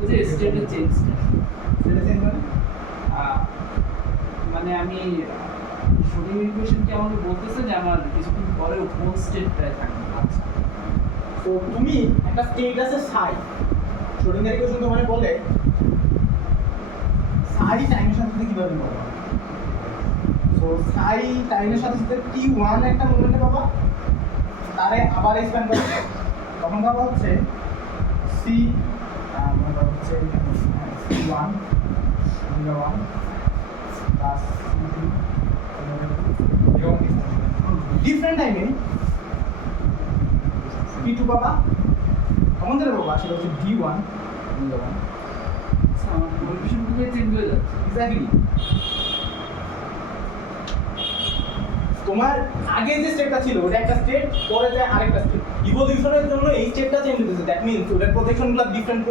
ওই যে স্টেটের চেঞ্জটা সেটা চেঞ্জ মানে মানে আমি শুটিং ইকুয়েশন কি আমাকে বলতেছে যে আমার কিছুক্ষণ পরে কোন স্টেটটায় থাকবে। আচ্ছা তো তুমি একটা স্টেট আছে সাই, শ্রোডিঙ্গার ইকুয়েশন তোমার বলে সাই টাইমের সাথে সাথে কিভাবে পাবা, তো সাই টাইমের সাথে সাথে t1 একটা মোমেন্টে পাবা, তারে আবার এক্সপ্যান্ড করবে, তখন পাবা হচ্ছে c মনে করো হচ্ছে c1 omega 1 plus c2 different টাইমে p2 পাবা, তখন যেটা পাবা সেটা হচ্ছে d1 omega 1 আচ্ছা, আমার কোএফিশিয়েন্টগুলো চেঞ্জ হয়ে যাচ্ছে। এক্স্যাক্টলি। তোমার আগে যে স্টেটটা ছিল ওটা একটা স্টেট, পরে যায় আরেকটা স্টেট, ইভলিউশনের জন্য এই স্টেটটা চেঞ্জ হতেছে, দ্যাট মিন্স ওটার প্রজেকশনগুলো ডিফারেন্ট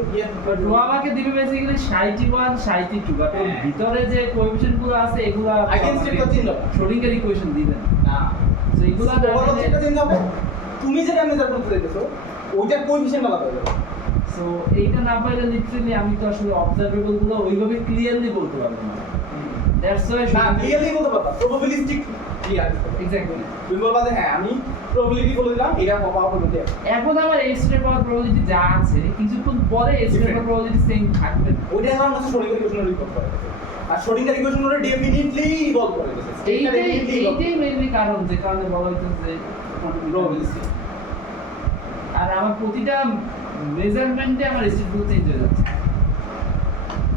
বাট ও আমাকে দিবে বেসিক্যালি 61 62 বাট ওর হ্যাঁ। ভিতরে যে কোএফিশিয়েন্টগুলো আছে এগুলা আগের স্টেটটা চেঞ্জ হবে শ্রোডিঙ্গার ইকুয়েশন দিবেন না, সো এগুলা ওভারঅল স্টেটটা চেঞ্জ হবে, তুমি যেটা মেজার করতে চাইতেছো ওইটার কোএফিসিয়েন্ট আলাদা হয়ে যাবে। সো এইটা না পাইলে লিটারালি আমি তো আসলে অবজারভেবল গুলো ওইভাবে ক্লিয়ারলি বলতে পারবো না। দ্যাটস ওয়াই না ক্লিয়ারলি বলতে পারবা, প্রবাবিলিস্টিক ক্লিয়ার। এক্স্যাক্টলি। তুমি বলবা যে হ্যাঁ আমি প্রবাবিলিটি বলে দিলাম এটা পাওয়ার প্রবাবিলিটি। এখন আমার এই স্টেপ পাওয়ার প্রবাবিলিটি যা আছে কিছুক্ষণ পরে এই স্টেপ পাওয়ার প্রবাবিলিটি সেম থাকবে না। ওইটা আমার কাছে শোডিঙ্গার ইকুয়েশনের রিপোর্ট করে গেছে। আর শোডিঙ্গার ইকুয়েশন ওটা ডেফিনিটলি ইভলভ করে গেছে। এইটাই মেইনলি কারণ যে কারণে বলা হইতেছে যে প্রবাবিলিটি। আর আমার প্রতিটা মেজারমেন্টে আমার স্টেপগুলো চেঞ্জ হয়ে যাচ্ছে।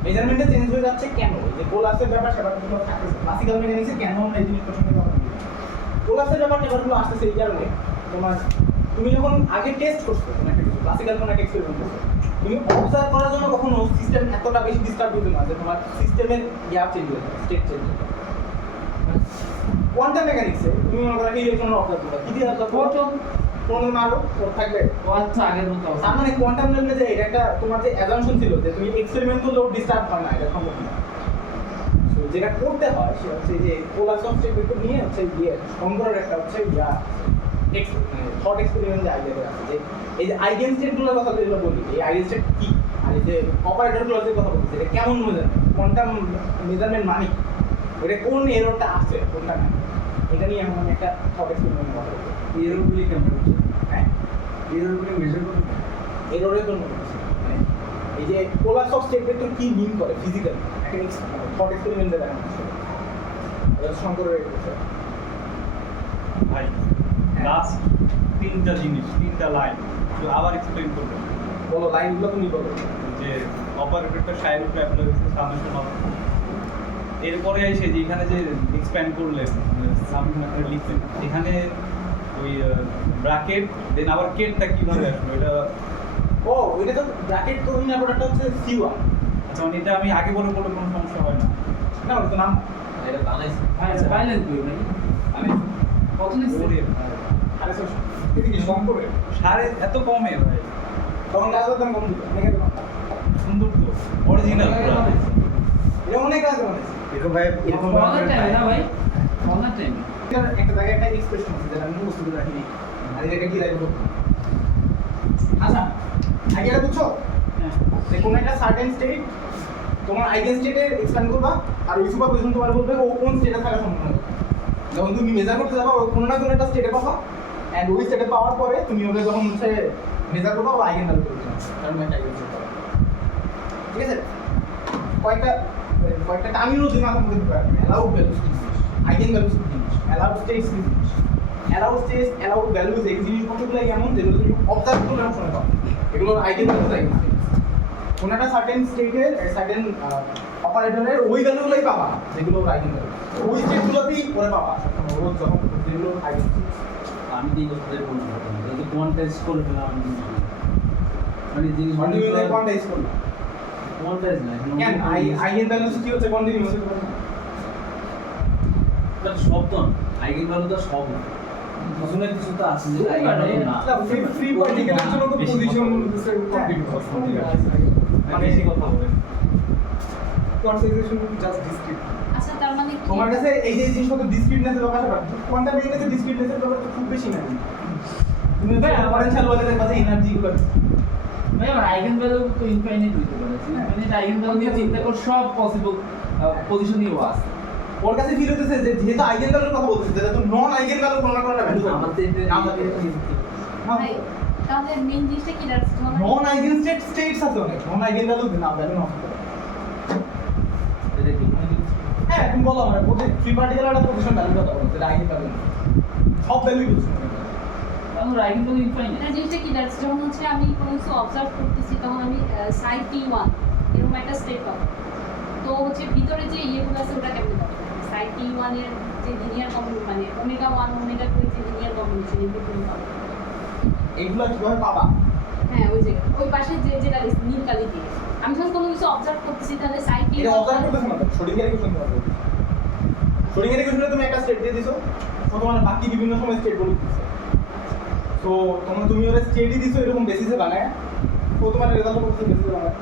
মেজারমেন্টে চেঞ্জ হয়ে যাচ্ছে কেন? এই যে কোলাসের ব্যাপার সেটাগুলো থাকতেছে। ক্লাসিক্যাল মেকানিক্সে কেন আমরা এই জিনিসটা সঙ্গে কথা বলি? কোলাসের ব্যাপারগুলো আসতেছে এই কারণে তুমি যখন আগে টেস্ট করছো কোনো একটা কিছু ক্লাসিক্যাল কোনো একটা এক্সপেরিমেন্ট করছো, তুমি অবজার্ভ করার জন্য কখনো সিস্টেম এতটা বেশি ডিস্টার্ব হতো না যে তোমার সিস্টেমের ইয়া চেঞ্জ হয়ে যাবে, স্টেট চেঞ্জ হয়ে যাবে। কোয়ান্টাম মেকানিক্সে তুমি মনে করো এই ইলেকট্রন অবজার্ভ করো, কি দিয়ে অবজার্ভ করো? কোন মারো ওর থাকবে অর্থ আগের মতো অবস্থা। তার মানে কোয়ান্টাম লেভেলে যে এটা একটা তোমার যে অ্যাজাম্পশন ছিল যে তুমি এক্সপেরিমেন্ট করলেও ডিস্টার্ব হয় না, এটা সম্ভব না। তো যেটা করতে হয় সেটা হচ্ছে যে কোলাস অফ স্টেট ভেক্টর নিয়ে হচ্ছে গিয়ে সংগ্রহের একটা হচ্ছে ইয়া থট এক্সপেরিমেন্ট যে আইডিয়া আছে যে এই যে আইগেন স্টেটগুলোর কথা যেগুলো বলি, এই আইগেন স্টেট কি আর এই যে অপারেটরগুলোর যে কথা বলছি এটা কেমন মেজারমেন্ট, কোয়ান্টাম মেজারমেন্ট মানে কি, এটা কোন এররটা আছে কোনটা না, এটা নিয়ে এখন আমি একটা থট এক্সপেরিমেন্ট কথা বলবো। এররগুলি কেমন হচ্ছে? হ্যাঁ এররগুলি মেজার করতে এররের জন্য বলছি। মানে এই যে কোলাস অফ স্টেট ভেক্টর কি মিন করে ফিজিক্যাল একটা থট এক্সপেরিমেন্ট দেয় এটা শঙ্করের এটা ভাই লাস্ট তিনটা জিনিস, তিনটা লাইন আবার এক্সপ্লেইন করবেন। বলো লাইনগুলো তুমি বলো। যে অপারেটরটা সাইড উপরে অ্যাপ্লাই হয়েছে সামেশন অফ, এরপরে এসে যে এখানে যে এক্সপ্যান্ড করলেন সামেশন আপনি লিখছেন এখানে ওই ব্র্যাকেট দেন আবার কেটটা কিভাবে আসলো এটা? ও ওইটা তো ব্র্যাকেট করুন না, ওটা হচ্ছে C1। আচ্ছা মানে এটা আমি আগে বলে কোনো সমস্যা হয় না? না ওটা তো নাম এটা বানাইছি। ভাই পাইলেন তুই ভাই? আমি কত নিচ্ছে? ওরে ভাই, আরে স্যার এটা কি শঙ্করের সাড়ে এত কমে ভাই, তখন কাজের দাম কম দিত অনেক দাম সুন্দর তো অরিজিনাল পুরো। এটা অনেক কাজ মানে এরকম ভাই এরকম অনার টাইমে না ভাই? অনার টাইমে। একটা জায়গায় একটা এক্সপ্রেশন আছে যেটা আমি মুখস্থ করে রাখিনি আর এটা কি লাইভ করব। আচ্ছা আগে এটা বুঝছো হ্যাঁ। যে কোন একটা সার্টেন স্টেট তোমার আইগেন স্টেটে এক্সপ্যান্ড করবা আর ওই সুপারপজিশন তোমার বলবে ও কোন স্টেটে থাকার সম্ভাবনা আছে। যখন তুমি মেজার করতে যাবা ওই কোনো না কোনো একটা স্টেটে পাবা এন্ড ওই স্টেটে পাওয়ার পরে তুমি ওকে যখন হচ্ছে মেজার করবা ও আইগেন ভ্যালু করবে কারণ একটা আইগেন স্টেট পাবা। ঠিক আছে কয়েকটা টার্মিনোলজি মাথার মধ্যে ঢুকায় অ্যালাউড ভ্যালুস কি জিনিস, আইগেন ভ্যালুস কি জিনিস, অ্যালাউড স্টেটস কি জিনিস। অ্যালাউড স্টেটস অ্যালাউড ভ্যালুস এই জিনিসপত্রগুলো এমন যেগুলো তুমি অবজার্ভ করলে সময় পাবে, এগুলোর আইগেন ভ্যালুস আইগেন স্টেটস। কোন একটা সার্টেন স্টেটের সার্টেন অপারেটরের ওই ভ্যালুগুলোই পাবা যেগুলো ওর আইগেন ভ্যালু, ওই স্টেটগুলোতেই পরে পাবা ওর যখন যেগুলো আইগেন স্টেটস। আমি দিই কোথায় বলবো যদি কোয়ান্টাইজ করে ফেলা আমি মানে জিনিস কন্টিনিউয়াসলি কোয়ান্টাইজ করবে কোয়ান্টাইজ না কেন আইগেন ভ্যালুস কি হচ্ছে কন্টিনিউয়াসলি করবে এটা শব্দ না, আইগেন ভ্যালু তো শব্দ। আসলে কিছু তো আছে যে আইগেন ভ্যালু না। ফ্রি পার্টিকেলের জন্য তো পজিশন কমপ্লিট মানে বেশি কথা বলে কোয়ান্টাইজেশন জাস্ট ডিসক্রিট। আচ্ছা তার মানে কি? তোমার কাছে এই যে জিনিসপত্র ডিসক্রিটনেসের ব্যাপারটা কোয়ান্টাম মেকানিক্সে ডিসক্রিটনেসের ব্যাপারটা খুব বেশি না। তুমি ডিফারেনশিয়াল ওয়ালের কাছে এনার্জি গুলো ভাই আমার আইগেন ভ্যালু তো ইনফাইনাইট হইতে পারে। ইনফাইনাইট আইগেন ভ্যালু নিয়ে চিন্তা কর সব পসিবল পজিশনেও আছে। ওর কাছে ফিল হতেছে যে যেহেতু আইগেন ভ্যালুর কথা বলতেছে যেটা তো নন আইগেন ভ্যালু কোনো না কোনো ভ্যালু আমাদের ভাই তাহলে মেইন জিনিসটা কি দাঁড়াচ্ছে তোমার? নন আইগেন স্টেটস আছে অনেক নন আইগেন ভ্যালু না ভ্যালু না এটা কি? হ্যাঁ তুমি বলো আমরা প্রত্যেক ফ্রি পার্টিকেল একটা পজিশন ভ্যালু কথা বলছো যেটা আইগেন ভ্যালু সব ভ্যালুই বলছো কারণ আইগেন ভ্যালু ইনফাইনাইট। এটা জিনিসটা কি দাঁড়াচ্ছে যখন হচ্ছে আমি কোনো কিছু অবজার্ভ করতেছি তখন আমি সাইড T1 এরকম একটা স্টেট পাবো, তো হচ্ছে ভিতরে যে ইয়েগুলো আছে ওটা কেমন পাবো? সাইড T1 এর যে লিনিয়ার কম্বিনেশন মানে ওমেগা 1 ওমেগা 2 এর যে লিনিয়ার কম্বিনেশন এগুলো তুমি পাবো। এইগুলো কিভাবে পাবা? হ্যাঁ ওই যে ওই পাশে যে যেটা নীল কালি দিয়ে আমি যখন কোনো কিছু অবজার্ভ করতেছি তাহলে সাইড এটা অবজার্ভ করতেছ না শোডিঙ্গার ইকুয়েশন করতে শোডিঙ্গার ইকুয়েশনে তুমি একটা স্টেট দিয়ে দিছো তো তোমার বাকি বিভিন্ন সময় স্টেট বলে দিছো, তো তুমি ওরা স্টেটই দিছো এরকম বেসিসে বানায় তো তোমার রেজাল্ট করতে বেসিসে বানায়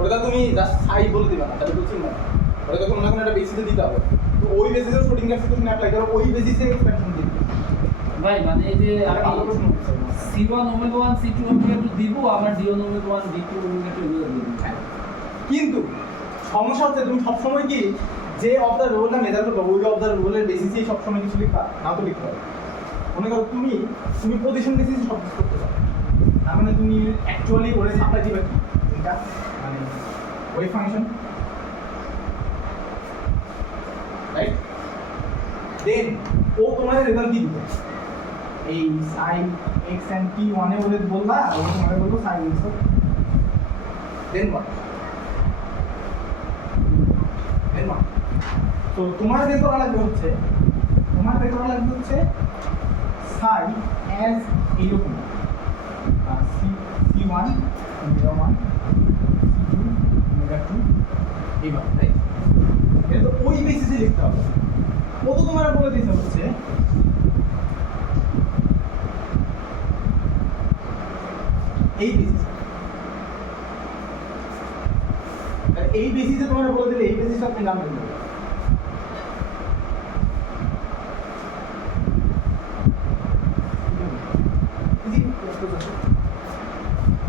ওটা তুমি জাস্ট সাই বলে দিবা না তাহলে তো চিন্তা না ওটা তো কোনো না কোনো একটা বেসিসে দিতে হবে, তো ওই বেসিসে শোডিঙ্গার ইকুয়েশন অ্যাপ্লাই করো ওই বেসিসে এক্সপ্যানশন দিবে। ভাই মানে এই যে আরে ভালো প্রশ্ন আমি হচ্ছে। C1 ওমেগা 1 C2 ওমেগা 2 দিব, আমার D1 ওমেগা 1 D2 ওমেগা 2 এগুলো দিব। কিন্তু সমস্যা হচ্ছে তুমি সবসময় কি যে অফ দ্য রোলটা মেজার করবে ওই অফ দ্য রোলের বেসিসেই সবসময় কিছু লিখবা নাও তো লিখতে হবে। মনে করো তুমি পজিশন বেসিসে সব কিছু করতে পারো, তার মানে তুমি অ্যাকচুয়ালি ওরে সাপ্লাই দিবে কি এটা মানে ওয়েভ ফাংশন, রাইট? দেন ও তোমাদের রেজাল্ট কি দিবে? এই সাইন এক্স এন্ড টি ওয়ানে ওদের বললা, ও তোমাদের বলবো সাইন এক্স, দেন হোয়াট? তো তোমার বের করা লাগবে হচ্ছে সাই অ্যাজ এইরকম C1 ওমেগা 1 C2 ওমেগা 2 এইবার, রাইট? এটা তো ওই বেসিসে লিখতে হবে। ও তো তোমার বলে দিতে হচ্ছে এই বেসিসে, এই বেসিসে তোমরা বলে দিলে এই বেসিসটা তুমি নাম দেবে।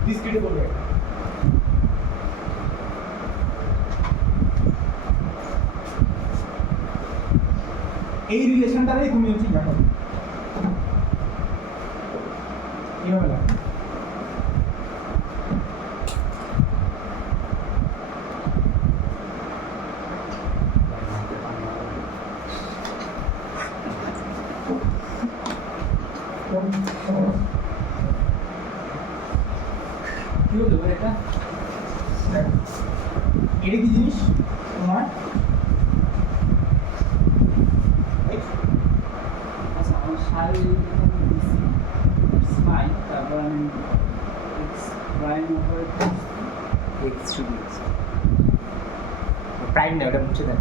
ডিসক্রিটে বলবে এই রিলেশনটারই তুমি হচ্ছে দেখো এইভাবে লাগবে। কি হলো ভাই এটা? দেখো, এটা কি জিনিস তোমার? আচ্ছা আমার সারি দিছি স্মাইল, তারপর আমি এক্স প্রাইম উপরে এক্স শুধু প্রাইম না, ওটা মুছে দেন।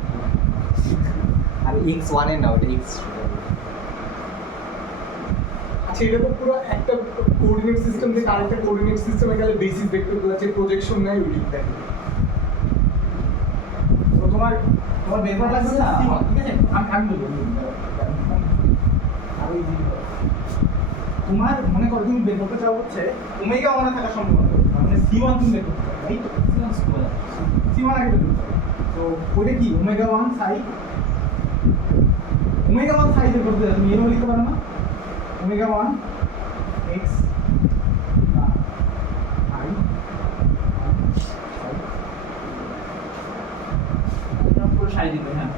আর এক্স ওয়ানের না, ওটা এক্স শুধু। আচ্ছা, এটা তো পুরো একটা কোঅর্ডিনেট সিস্টেম থেকে আরেকটা কোঅর্ডিনেট সিস্টেমে গেলে বেসিস ভেক্টরগুলো যে প্রজেকশন নেয় ওই দিকটা। তো তোমার বের করা লাগবে না, ঠিক আছে? আমি বলবো আর ওই তোমার মনে করো তুমি বের করতে চাও হচ্ছে ওমেগা 1 এ থাকা সম্ভাবনা, মানে C1 তুমি বের করতে চাও, রাইট? C1 আগে বের করতে হবে। তো ওইটা কি ওমেগা 1 সাই, ওমেগা 1 সাই বের করতে তুমি এভাবে লিখতে পারো না? ওমেগা 1 x i পুরো সাই দিবে। হ্যাঁ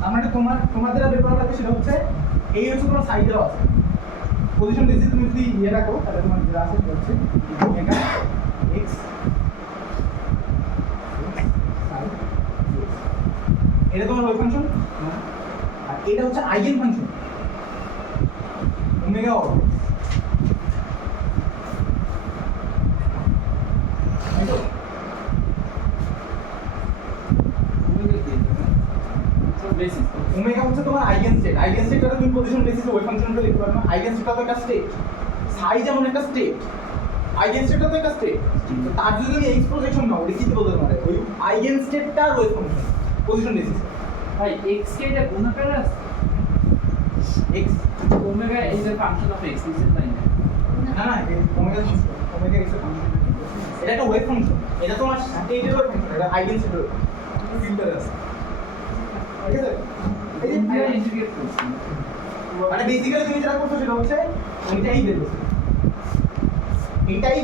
তার মানে তোমার যেটা বের করা লাগবে সেটা হচ্ছে এই হচ্ছে তোমার সাইড দেওয়া আছে পজিশন বেসিস, তুমি যদি ইয়ে রাখো তাহলে তোমার যেটা আছে সেটা হচ্ছে ওমেগা x সাইড, এটা তোমার ওয়েভ ফাংশন, আর এটা হচ্ছে eigen function omega of basis omega হচ্ছে তোমার আইগেন স্টেটটা তুমি পজিশন বেসিসে ওয়েভ ফাংশনটা লিখতে পারো না। আইগেন স্টেটটা তো একটা স্টেট, সাই যেমন একটা স্টেট, আইগেন স্টেটটা তো একটা স্টেট। তার যদি তুমি এক্স প্রজেকশন নাও, এটা কি বলতে পারে ওই আইগেন স্টেটটার ওয়েভ ফাংশন পজিশন বেসিসে। ভাই এক্স কে এটা গুণাকার আছে, x omega is a function of x is line. না ওমেগা এক্স এর ফাংশন, এটা একটা ওয়েভ ফাংশন, এটা তোমার স্টেটের ওয়েভ ফাংশন, এটা আইগেন স্টেটের ফিল্টার আছে, ঠিক আছে? এই যে আমরা ইন্টিগ্রেট করছি মানে বেসিক্যালি তুমি যেটা করছো সেটা হচ্ছে এইটাই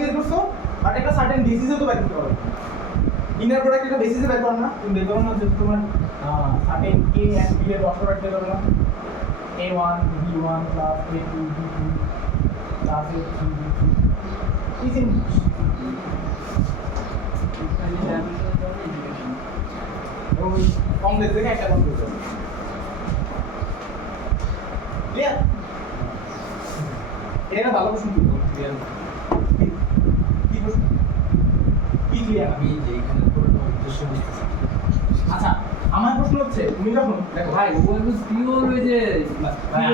বের করছো, বাট একটা সার্টেন বেসিসে তো বের করতে পারবে। ইনার প্রোডাক্ট একটা বেসিসে বের করো না, তুমি বের করো না যে তোমার সার্টেন a and b এর ডট প্রোডাক্ট বের করো না, a1 b1 plus a2 b2 plus a3 b2 is in ওই কমপ্লেক্স থেকে একটা কমপ্লেক্স ক্লিয়ার? এটা ভালো প্রশ্ন তুলবো। কি প্রশ্ন? কি ক্লিয়ার? আমি যেখানে পুরো উদ্দেশ্য বুঝতেছি। আচ্ছা আমার প্রশ্ন হচ্ছে তুমি যখন দেখো ভাই ও একটু পিওর ওই যে ভাই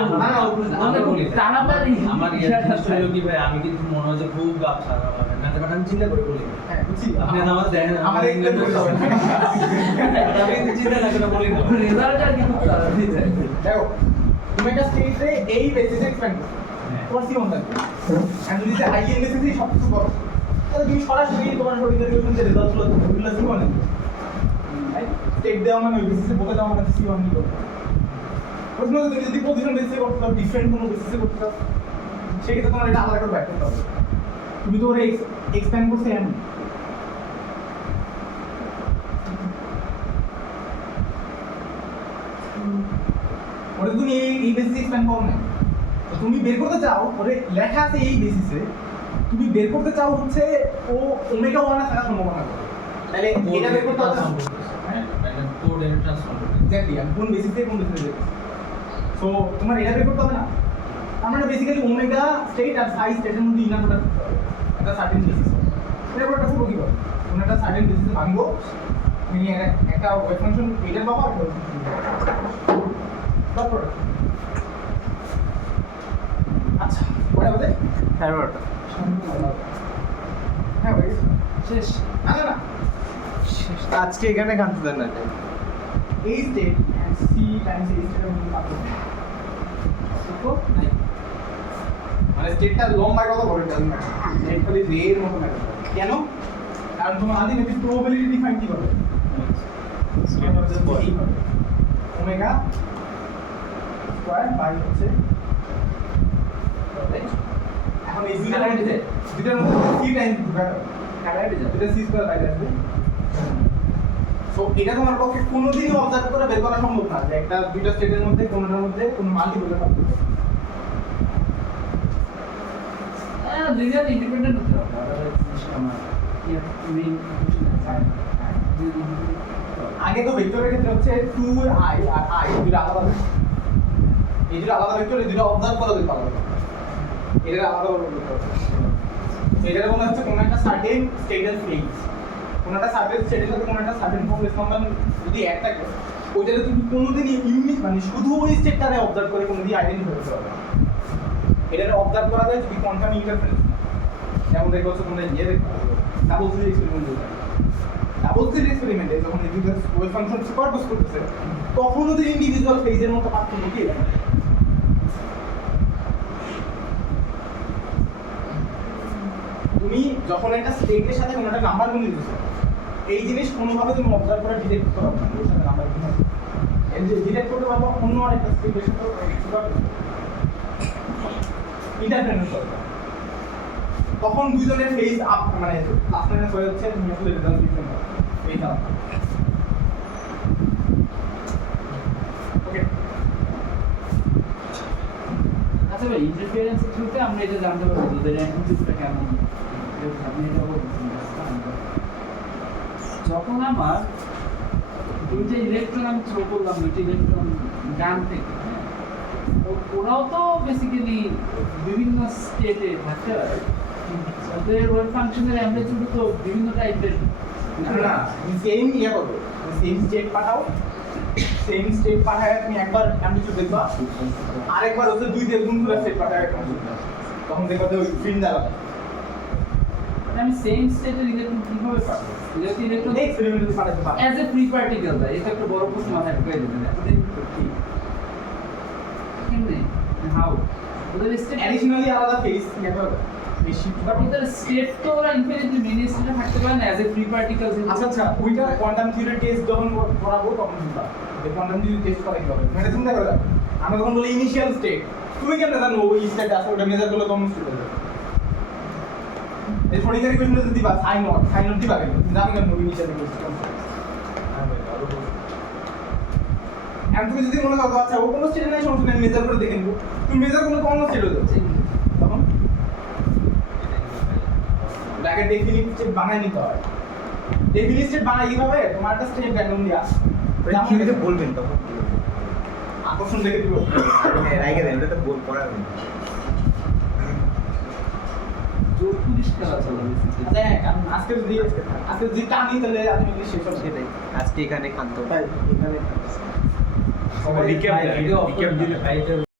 আমরা বলি তাড়াতাড়ি আমার হলো কি ভাই, আমি কিন্তু মনে হয় যে খুব গাছ ছাড়া মানে না, আমি চিন্তা করে বলি। হ্যাঁ বুঝছি আপনি আমার দেখেন আমার এক্সপ্লেন করতে হবে না। আমি কিন্তু চিন্তা না করে বলি না। রেজাল্ট আর কি খুব তাড়াতাড়ি যায়। দেখো তুমি একটা স্টেটে এই বেসিসে এক্সপ্যান্ড করছো তোমার সি ওয়ান থাকবে এন্ড যদি আইএন বেসিসে সব কিছু করো তাহলে তুমি সরাসরি তোমার শরীরের যে রেজাল্টগুলো ওগুলো সি ওয়ান স্টেট দেওয়া মানে ওই বেসিসে বলে দেওয়া মানে সি ওয়ান নিয়ে করবে প্রশ্ন হচ্ছে তুমি যদি পজিশন বেসিসে করতে চাও ডিফারেন্ট কোনো বেসিসে করতে চাও সেক্ষেত্রে তোমার এটা আলাদা করে ব্যাক করতে হবে তুমি তো ওরে এক্সপ্যান্ড করছে এমন ওরে তুমি এই বেসিসে এক্সপ্যান্ড করো না তুমি বের করতে চাও ওরে লেখা আছে এই বেসিসে তুমি বের করতে চাও হচ্ছে ও ওমেগা 1 এ থাকার সম্ভাবনা কত তাহলে এটা বের করতে হবে হ্যাঁ মানে কোড এন্ড ট্রান্সফার এক্স্যাক্টলি আমি কোন বেসিসে কোন বেসিসে সো তোমার এটা বের করতে হবে না আমরা বেসিক্যালি ওমেগা স্টেট আর সাই স্টেটের মধ্যে ইনার প্রোডাক্ট করতে হবে একটা সার্টেন বেসিস এটা প্রোডাক্ট করব কি করে কোন একটা সার্টেন বেসিসে ভাঙবো তুমি একটা ওয়েভ ফাংশন এটার বাবা তারপর আচ্ছা ওটা বলে হ্যাঁ ওটা হ্যাঁ ভাই শেষ না না না আজকে এখানে খানতে দেন না এই state and c times a স্টেটের মধ্যে পার্থক্য তো নাই মানে স্টেটটা লম্বা কত বড় এটা না স্টেট খালি রে এর মতো ম্যাটার কেন কারণ তোমার আলটিমেটলি প্রবাবিলিটি ডিফাইন কি করবে ওমেগা স্কয়ার বাই হচ্ছে এখন এই দুইটার মধ্যে c টাইমস দুইটা c স্কয়ার বাইরে আসবে সো এটা তোমার পক্ষে কোনোদিনই অবজার্ভ করে বের করা সম্ভব না যে একটা দুইটা স্টেটের মধ্যে কোনোটার মধ্যে কোনো মাল্টিপল থাকবে লিনিয়ার ইন্ডিপেন্ডেন্ট হতে হবে আমার আগে তো ভেক্টরের ক্ষেত্রে হচ্ছে 2i আর i দুটো আলাদা ভেক্টর এই দুটো আলাদা ভেক্টর এই দুটো অবজার্ভ করা যেতে পারবে এটা আলাদা ভেক্টর এটার মনে হচ্ছে কোনো একটা সার্টেন স্টেটের ফেজ কোনো একটা সার্টেন স্টেটের সাথে কোনো একটা সার্টেন ফর্ম রেসপন্ডান যদি এক থাকে ওইটাতে তুমি কোনোদিনই ইউনিক মানে শুধু ওই স্টেটটারে অবজার্ভ করে কোনোদিন আইডেন্টিফাই করতে পারবে না এটারে অবজার্ভ করা যায় যদি কোয়ান্টাম ইন্টারফারেন্স যেমন দেখো হচ্ছে তোমরা ইয়ে দেখো double slit experiment double slit এক্সপেরিমেন্টে যখন এই দুটো ওয়েভ ফাংশন সুপারপোজ করতেছে তখন ওদের ইন্ডিভিজুয়াল ফেজের মতো পার্থক্য কি তুমি যখন একটা স্টেটের সাথে কোনো একটা নাম্বার গুণ দিতেছো এই জিনিস কোনোভাবে তুমি অবজার্ভ করে ডিটেক্ট করতে পারবে না ওর সাথে নাম্বার গুণ ডিটেক্ট করতে পারবো অন্য আরেকটা স্টেটের সাথে ইন্টারফারেন্স করবে তখন দুজনের ফেজ আপ মানে আপনার হয়ে যাচ্ছে তুমি আসলে রেজাল্ট দিতে পারো এইটা ওকে আচ্ছা ভাই ইন্টারফারেন্সের থ্রুতে আমরা এটা জানতে পারবো ওদের অ্যাটিটিউডটা কেমন আপনি এটা বলছেন যখন আমার দুইটা ইলেকট্রন আমি থ্রো করলাম দুইটা ইলেকট্রন ডান থেকে ওরাও তো বেসিক্যালি বিভিন্ন স্টেটে থাকতে পারে ওদের ওয়েভ ফাংশনের অ্যাম্পলিটিউড তো বিভিন্ন টাইপের না না তুমি সেম ইয়া করো সেম স্টেট পাঠাও সেম স্টেট পাঠায় তুমি একবার অ্যাম্পলিটিউড দেখবা আরেকবার হচ্ছে দুই দিয়ে গুণ করে স্টেট পাঠায় তখন দেখবা যে ওই ফিল্ড আলাদা আমি সেম স্টেটের ইলেকট্রন কিভাবে পাবো যেহেতু ইলেকট্রন এক্সপেরিমেন্টে পাঠাতে পারো অ্যাজ এ ফ্রি পার্টিকেল দেয় এটা একটা বড় প্রশ্ন মাথায় ঢুকিয়ে দেবেন এতদিন কি কেমনে হাউ ওদের স্টেট অ্যাডিশনালি আলাদা ফেজ ইয়া করো বেশি বাট ওদের স্টেট তো ওরা ইনফিনিটলি মেনি স্টেটে থাকতে পারে না অ্যাজ এ ফ্রি পার্টিকেল আচ্ছা আচ্ছা ওইটা কোয়ান্টাম থিওরি টেস্ট যখন করাবো তখন বুঝবা যে কোয়ান্টাম থিওরি টেস্ট করা কিভাবে মানে চিন্তা করে দেখো আমরা যখন বলি ইনিশিয়াল স্টেট তুমি কেমনে জানো ওই স্টেট আছে ওটা মেজার করলে কম স্টেট হবে এই ফোনিকারি কোশ্চেন যদি দিবা সাইন নট দিবা কেন তুমি জানো কেন ইনিশিয়াল স্টেট আর তুমি যদি মনে করো আচ্ছা ও কোনো স্টেটে নাই সমস্যা নেই মেজার করে দেখে নিবো তুমি মেজার করলে কোন স্টেট হয়ে যাচ্ছে তখন ওটাকে ডেফিনিট স্টেট বানাই নিতে হয় ডেফিনিট স্টেট বানাই কিভাবে তোমার একটা স্টেট র্যান্ডমলি আসে কি হতে বলবেন তখন আকর্ষণ দেখে দিব রাইগে দেন এটা তো বল পড়া হবে জোর পুলিশ খেলা চলে আচ্ছা হ্যাঁ কারণ আজকে যদি টানি তাহলে আলটিমেটলি শেষ হবে সেটাই আজকে এখানে খান্ত এখানে রিক্যাপ দিলে